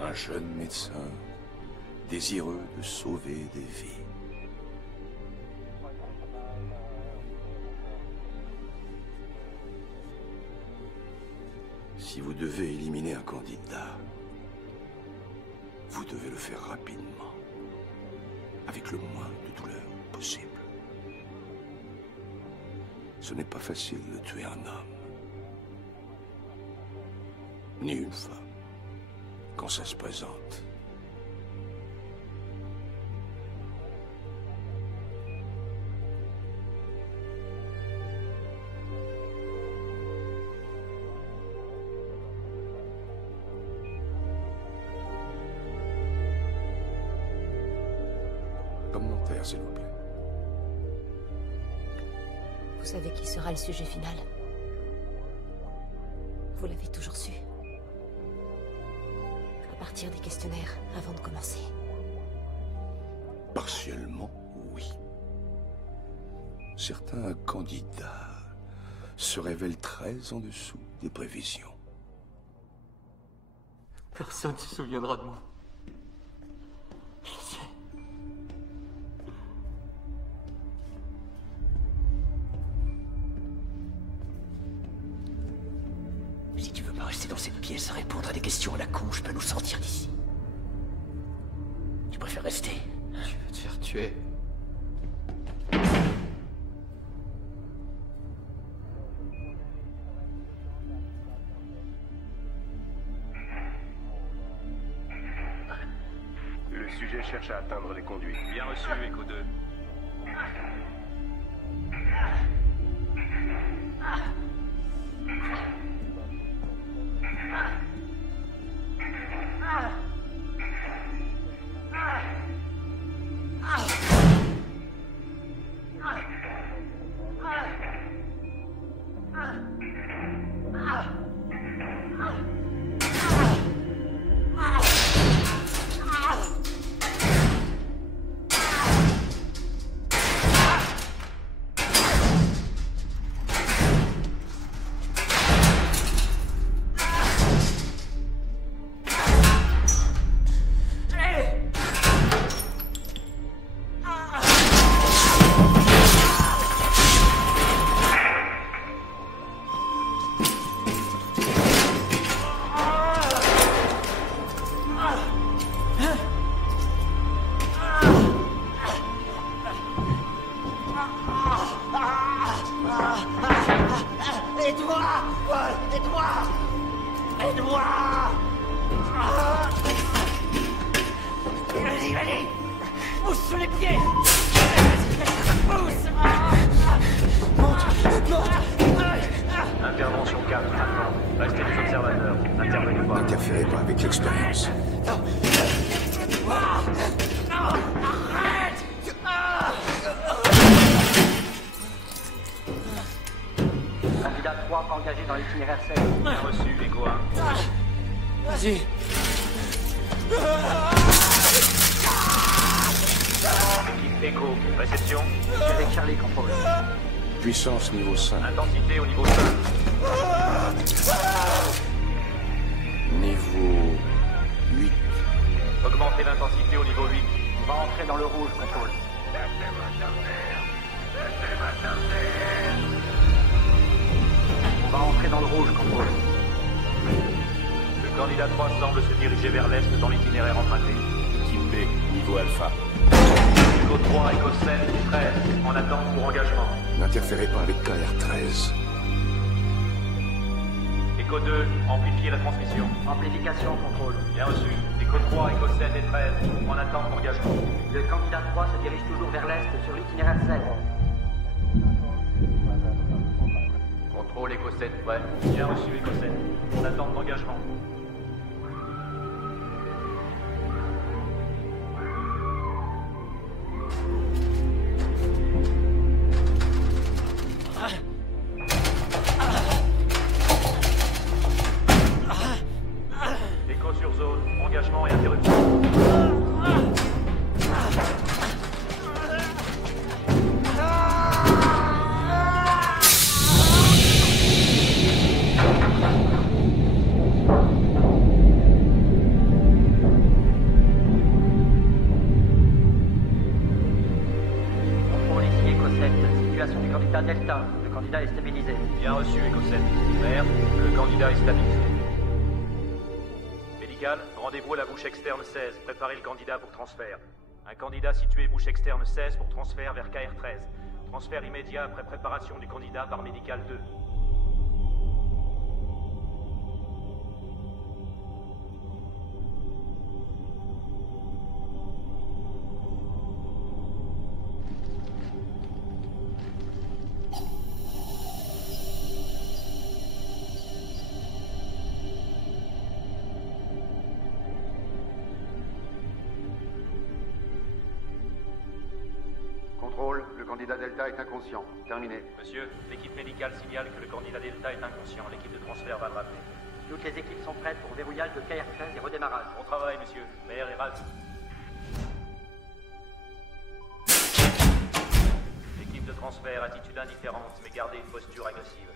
Un jeune médecin désireux de sauver des vies. Si vous devez éliminer un candidat, vous devez le faire rapidement, avec le moins de douleur possible. Ce n'est pas facile de tuer un homme, ni une femme, quand ça se présente. Commentaire, s'il vous plaît. Vous savez qui sera le sujet final? Vous l'avez toujours su. À partir des questionnaires, avant de commencer. Partiellement, oui. Certains candidats se révèlent très en dessous des prévisions. Personne ne se souviendra de moi. Je sais. Si tu veux pas rester dans cette pièce à répondre à des questions à la con, je peux nous sortir d'ici. Tu préfères rester? Tu vas te faire tuer. Le sujet cherche à atteindre les conduits. Bien reçu, Echo 2. Vas-y, vas-y. Pousse sur les pieds. Pousse. Monte. Intervention 4, maintenant. Restez des observateurs. N'intervenez pas. N'interférez pas avec l'expérience. Candidat 3 pas engagé dans l'itinéraire 16. Bien reçu, Echo 1. Vas-y. Équipe Echo, réception. Je suis avec Charlie, contrôle. Puissance niveau 5. Intensité au niveau 5. Niveau 8. Augmentez l'intensité au niveau 8. On va entrer dans le rouge, contrôle. On va entrer dans le rouge, contrôle. Le candidat 3 semble se diriger vers l'est dans l'itinéraire emprunté. Équipe B, niveau alpha. Echo 3, Echo 7, 13. En attente pour engagement. N'interférez pas avec KR-13. Echo 2, amplifiez la transmission. Amplification, contrôle. Bien reçu. Echo 3, Echo 7 et 13. En attente d'engagement. Le candidat 3 se dirige toujours vers l'est sur l'itinéraire 16. Contrôle Echo 7, prêt. Bien reçu, Echo 7. En attente d'engagement. Echo sur zone. Engagement et interruption. Contrôle ici, Echo 7. Situation du candidat Delta. Le candidat est stabilisé. Bien reçu, Echo 7. Vert, le candidat est stabilisé. Médical, rendez-vous à la bouche externe 16. Préparez le candidat pour transfert. Un candidat situé bouche externe 16 pour transfert vers KR13. Transfert immédiat après préparation du candidat par Médical 2. Contrôle, le candidat Delta est inconscient. Terminé. Monsieur, l'équipe médicale signale que le candidat Delta est inconscient. L'équipe de transfert va le rappeler. Toutes les équipes sont prêtes pour verrouillage de KR13 et redémarrage. Bon travail, monsieur. Maire et ravi. L'équipe de transfert, attitude indifférente, mais gardez une posture agressive.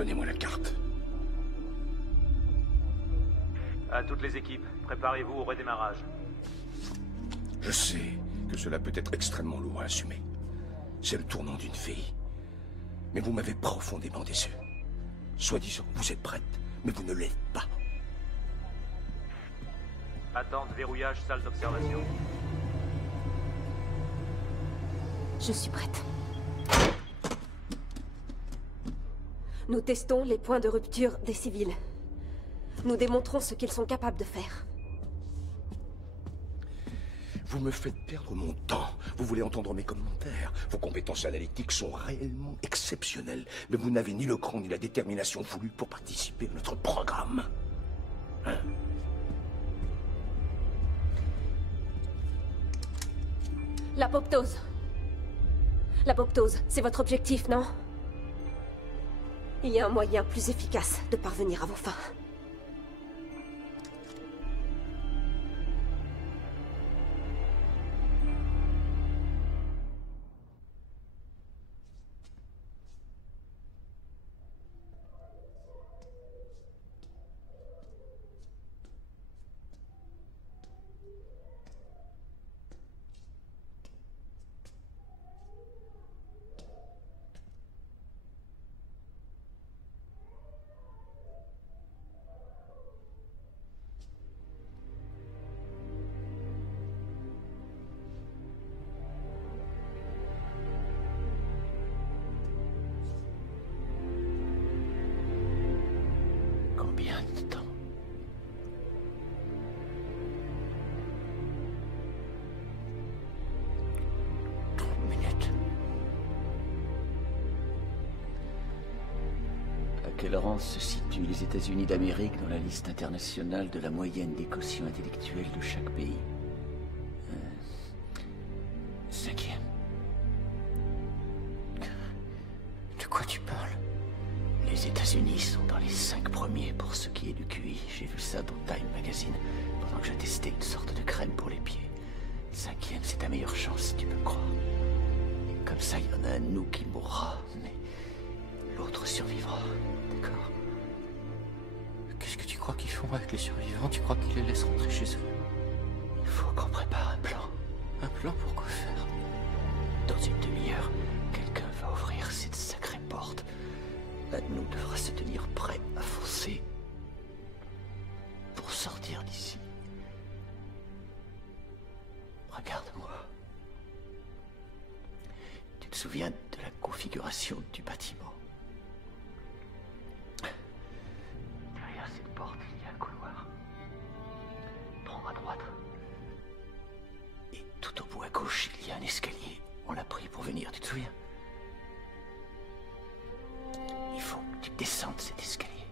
Donnez-moi la carte. À toutes les équipes, préparez-vous au redémarrage. Je sais que cela peut être extrêmement lourd à assumer. C'est le tournant d'une vie. Mais vous m'avez profondément déçu. Soi-disant, vous êtes prête, mais vous ne l'êtes pas. Attente, verrouillage, salle d'observation. Je suis prête. Nous testons les points de rupture des civils. Nous démontrons ce qu'ils sont capables de faire. Vous me faites perdre mon temps. Vous voulez entendre mes commentaires. Vos compétences analytiques sont réellement exceptionnelles. Mais vous n'avez ni le cran ni la détermination voulue pour participer à notre programme. Hein? L'apoptose. L'apoptose, c'est votre objectif, non? Il y a un moyen plus efficace de parvenir à vos fins. Combien de temps? Minutes. À quel rang se situent les États-Unis d'Amérique dans la liste internationale de la moyenne des quotients intellectuels de chaque pays? 5e. De quoi tu parles? Les États-Unis sont dans les 5 premiers pour ce qui est du QI. J'ai vu ça dans Time Magazine pendant que je testais une sorte de crème pour les pieds. 5e, c'est ta meilleure chance, si tu peux me croire. Et comme ça, il y en a un de nous qui mourra, mais l'autre survivra. D'accord? Qu'est-ce que tu crois qu'ils font avec les survivants? Tu crois qu'ils les laissent rentrer chez eux? Il faut qu'on prépare un plan. Un plan pour quoi faire? Dans une demi-heure, quelqu'un va ouvrir cette sacrée porte. Un de nous devra se tenir prêt à foncer pour sortir d'ici. Regarde-moi. Tu te souviens de la configuration du bâtiment? Derrière cette porte, il y a un couloir. Prends à droite. Et tout au bout à gauche, il y a un escalier. On l'a pris pour venir, tu te souviens? Il faut que tu descendes cet escalier.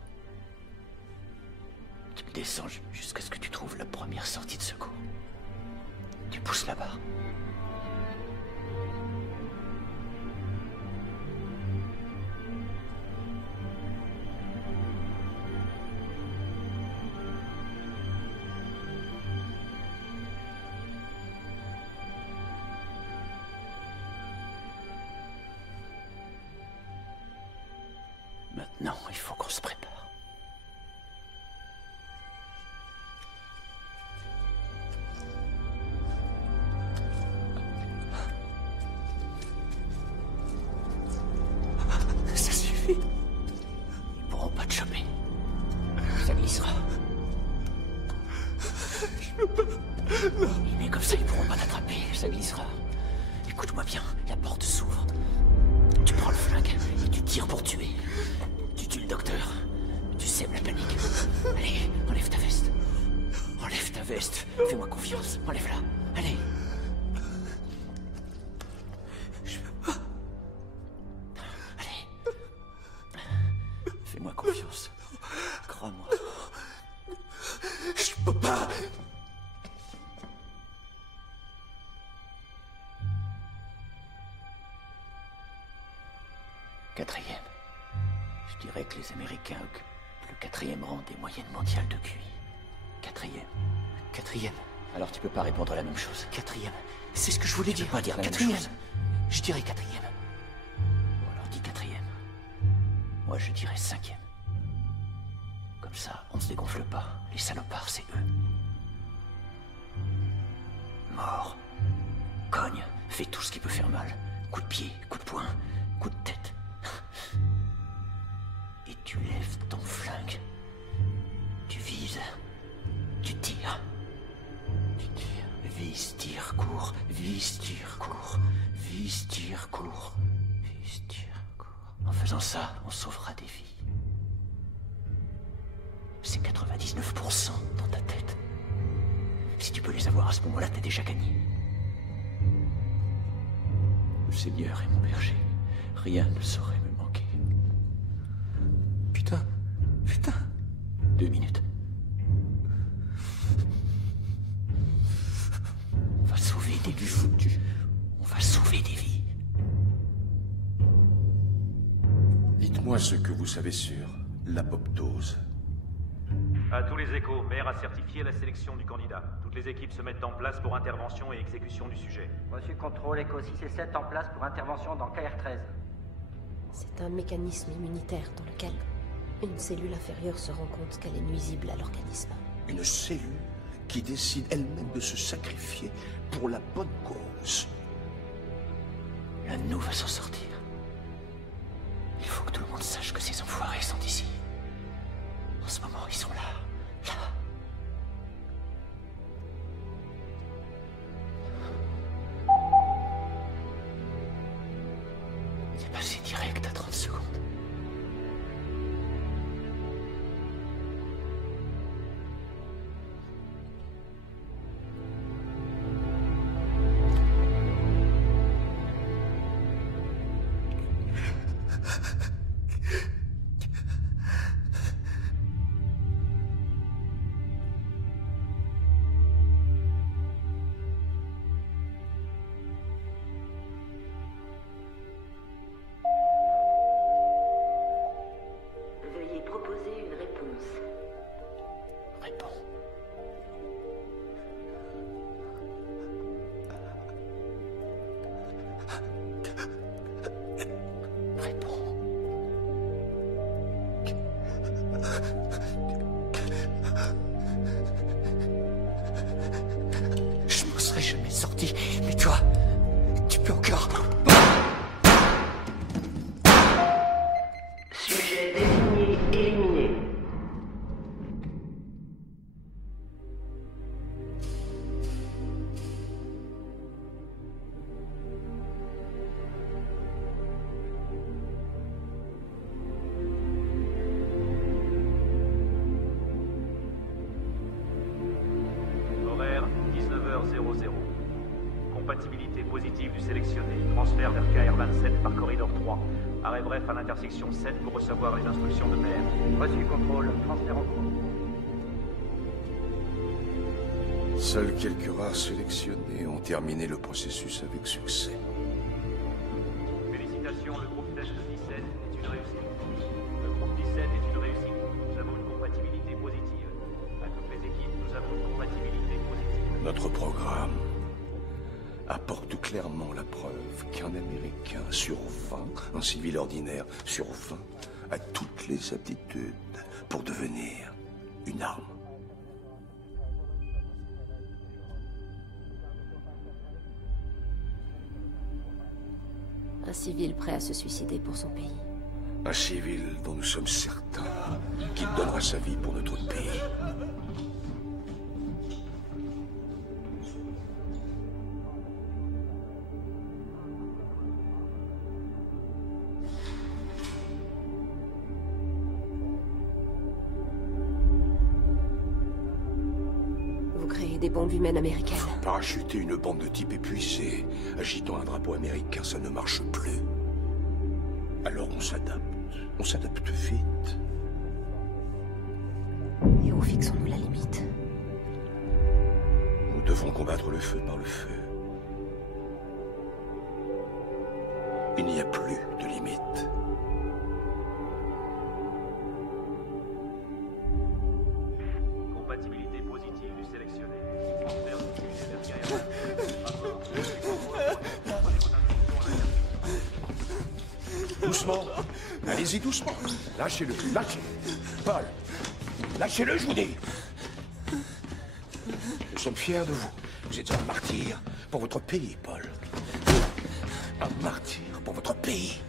Tu le descends jusqu'à ce que tu trouves la première sortie de secours. Tu pousses la barre. Maintenant, il faut qu'on se prépare. Ça suffit. Ils pourront pas te choper. Ça glissera. Je peux pas. Non. Mais comme ça, ils pourront pas t'attraper. Ça glissera. Écoute-moi bien, la porte s'ouvre. Tu prends le flingue et tu tires pour tuer. Tu tues le docteur. Tu sèmes la panique. Allez, enlève ta veste. Enlève ta veste. Fais-moi confiance. Enlève-la. Allez. Je peux pas. Allez. Fais-moi confiance. Crois-moi. Je peux pas. Quatrième. Je dirais que les Américains occupent le 4e rang des moyennes mondiales de QI. 4e. 4e. Alors tu peux pas répondre la même chose. 4e. C'est ce que je voulais dire. Tu peux pas dire la même chose. Je dirais 4e. Bon alors dis 4e. Moi, je dirais 5e. Comme ça, on se dégonfle pas. Les salopards, c'est eux. Mort. Cogne. Fais tout ce qui peut faire mal. Coup de pied, coup de poing, coup de tête. Et tu lèves ton flingue. Tu vises. Tu tires. Tu tires. Vise, tire, cours. Vise, tire, cours. Vise, tire, cours. Vise, tire, cours. En faisant ça, on sauvera des vies. C'est 99% dans ta tête. Si tu peux les avoir à ce moment-là, t'as déjà gagné. Le Seigneur est mon berger. Rien ne saurait me manquer. Putain. 2 minutes. On va sauver des vies. On va sauver des vies. Dites-moi ce que vous savez sur l'apoptose. À tous les échos, Maire a certifié la sélection du candidat. Toutes les équipes se mettent en place pour intervention et exécution du sujet. Reçu contrôle, Echo 6 et 7 en place pour intervention dans KR13. C'est un mécanisme immunitaire dans lequel une cellule inférieure se rend compte qu'elle est nuisible à l'organisme. Une cellule qui décide elle-même de se sacrifier pour la bonne cause. L'un de nous va s'en sortir. Il faut que tout le monde sache que ces enfoirés sont ici. En ce moment, ils sont là. Là. C'est passé direct à 30 secondes. Veuillez proposer une réponse. Réponds. Réponds. Je m'en serais jamais sorti, mais toi, tu peux encore. Sujet désigné éliminé. Horaire 19h00. Compatibilité positive du sélectionné. Transfert vers KR27 par corridor 3. Arrêt bref à l'intersection 7 pour recevoir les instructions de Maire. Reçu contrôle, transfert en cours. Seuls quelques rares sélectionnés ont terminé le processus avec succès. Félicitations, le groupe test 17 est une réussite. Le groupe 17 est une réussite. Nous avons une compatibilité positive. À toutes les équipes, nous avons une compatibilité positive. Notre programme apporte clairement la preuve qu'un Américain sur 20, un civil ordinaire sur 20, a toutes les aptitudes pour devenir une arme. Un civil prêt à se suicider pour son pays. Un civil dont nous sommes certains qu'il donnera sa vie pour notre pays. Vous créez des bombes humaines américaines. Parachuter une bande de types épuisés, agitant un drapeau américain, ça ne marche plus. Alors on s'adapte. On s'adapte vite. Et où fixons-nous la limite? Nous devons combattre le feu par le feu. Il n'y a plus de limite. Compatibilité positive du sélectionné. Transfert du sujet vers KR27. Doucement. Allez-y doucement. Lâchez-le, lâchez-le. Paul, lâchez-le, je vous dis. Nous sommes fiers de vous. Vous êtes un martyr pour votre pays, Paul. Un martyr pour votre pays.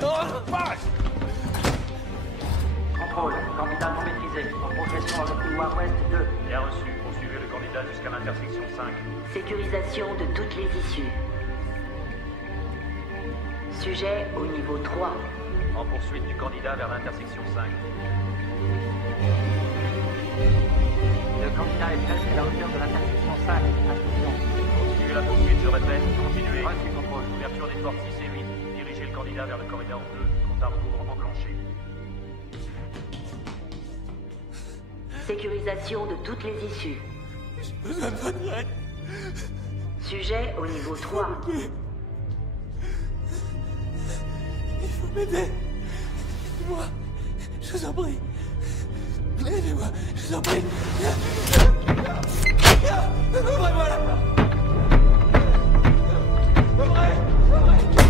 Paul! Contrôle, candidat non maîtrisé, en progression vers le couloir ouest 2. Bien reçu, poursuivez le candidat jusqu'à l'intersection 5. Sécurisation de toutes les issues. Sujet au niveau 3. En poursuite du candidat vers l'intersection 5. Le candidat est presque à la hauteur de l'intersection 5. Attention. Continuez la poursuite, je répète, continuez. Reçu, contrôle. Ouverture des portes 6 et 8. Dirigez le candidat vers le corridor 2. Compte à rebours enclenché. Sécurisation de toutes les issues. Sujet au niveau 3. Il faut m'aider. Aidez-moi. Je vous en prie. Aidez-moi. Je vous en prie. Ouvrez-moi la porte.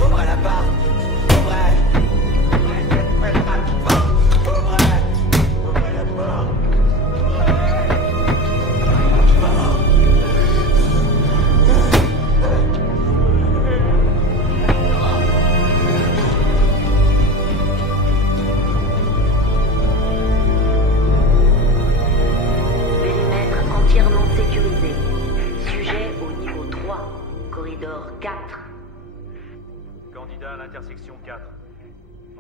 Ouvrez la porte. Ouvrez la porte. Ouvrez la porte. Périmètre entièrement sécurisé. Sujet au niveau 3. Corridor 4. Candidat à l'intersection 4.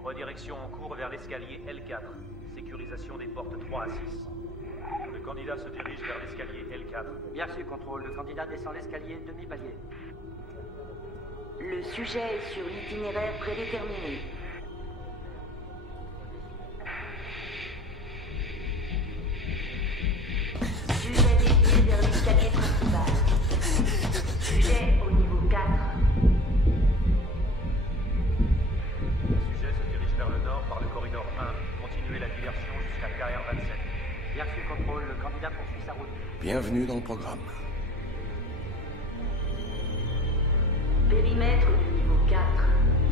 Redirection en cours vers l'escalier L4. Sécurisation des portes 3 à 6. Le candidat se dirige vers l'escalier L4. Bien reçu, contrôle. Le candidat descend l'escalier demi-palier. Le sujet est sur l'itinéraire prédéterminé. Sujet dédié vers l'escalier principal. Sujet au niveau 4. Le sujet se dirige vers le nord par le corridor 1. Continuez la diversion jusqu'à KR27. Bien reçu, contrôle. Le candidat poursuit sa route. Bienvenue dans le programme. Périmètre du niveau 4.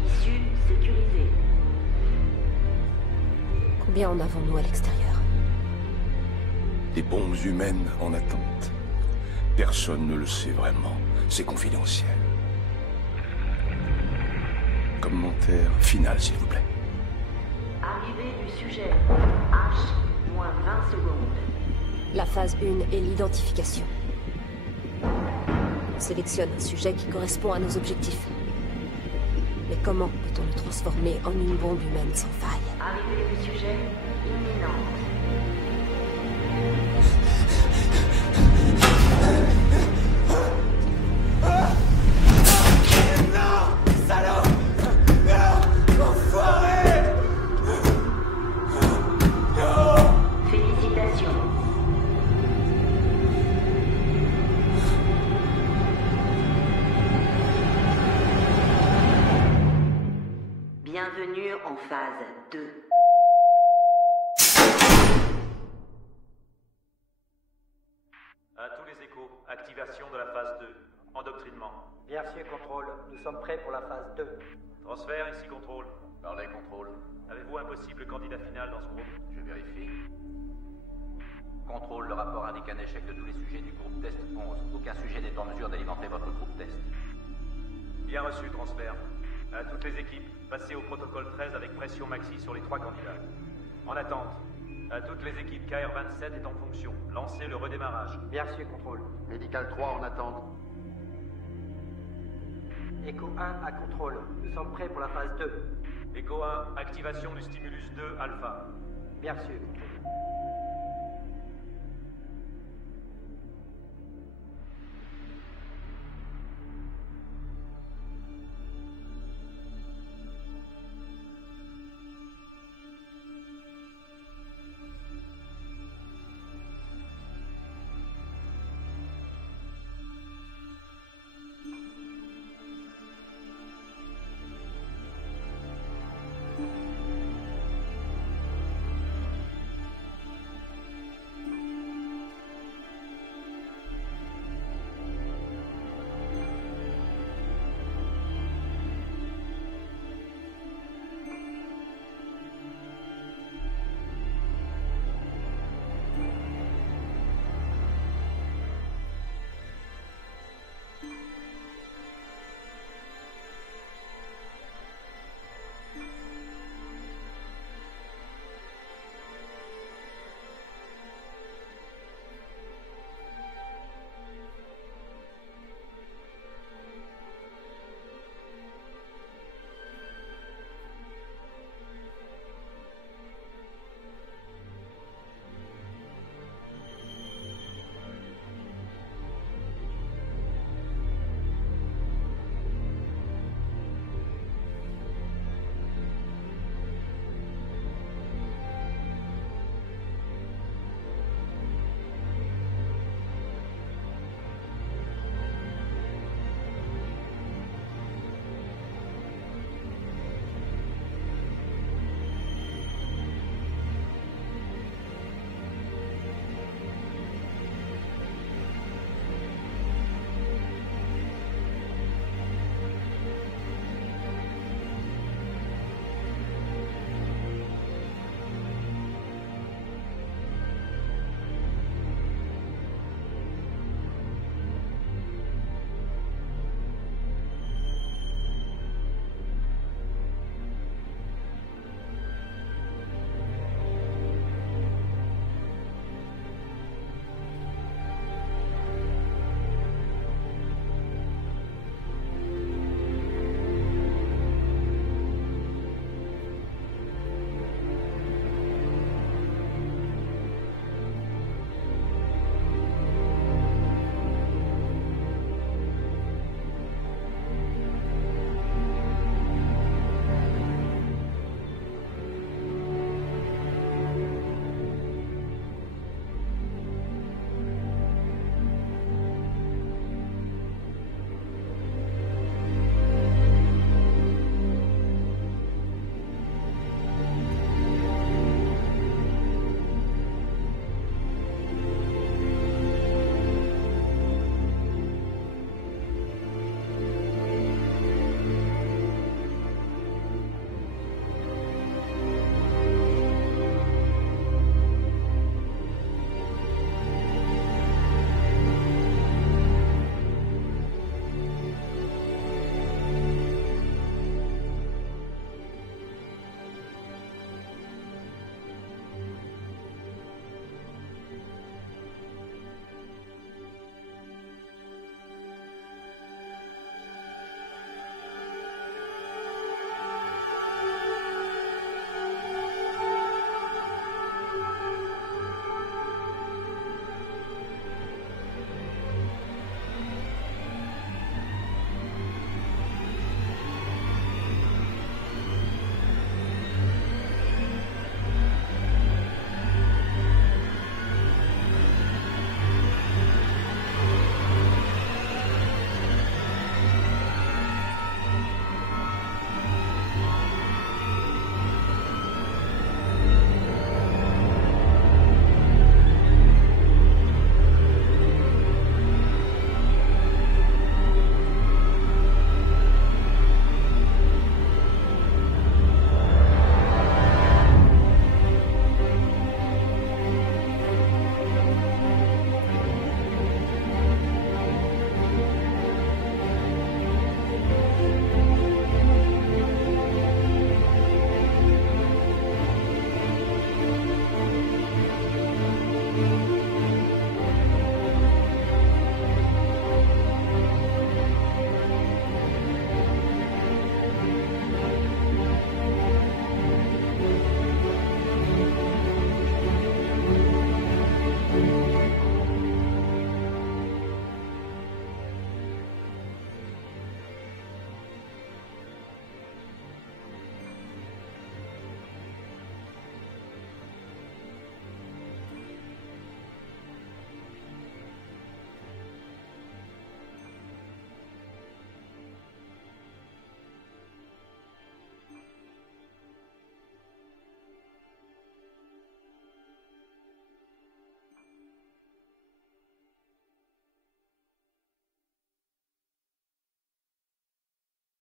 Issue sécurisée. Combien en avons-nous à l'extérieur? Des bombes humaines en attente. Personne ne le sait vraiment. C'est confidentiel. Commentaire final, s'il vous plaît. Arrivée du sujet. H, moins 20 secondes. La phase 1 est l'identification. On sélectionne un sujet qui correspond à nos objectifs. Mais comment peut-on le transformer en une bombe humaine sans faille? Arrivée du sujet imminente. Non, salaud! Non, enfoiré! Non! Félicitations. Bienvenue en phase 2. À tous les échos, activation de la phase 2. Endoctrinement. Bien reçu, contrôle. Nous sommes prêts pour la phase 2. Transfert, ici contrôle. Parlez, contrôle. Avez-vous un possible candidat final dans ce groupe? Je vérifie. Contrôle, le rapport indique un échec de tous les sujets du groupe test 11. Aucun sujet n'est en mesure d'alimenter votre groupe test. Bien reçu, transfert. À toutes les équipes, passez au protocole 13 avec pression maxi sur les 3 candidats. En attente. À toutes les équipes, KR27 est en fonction. Lancez le redémarrage. Bien reçu, contrôle. Médical 3 en attente. Echo 1 à contrôle. Nous sommes prêts pour la phase 2. Echo 1, activation du stimulus 2 alpha. Bien reçu, contrôle.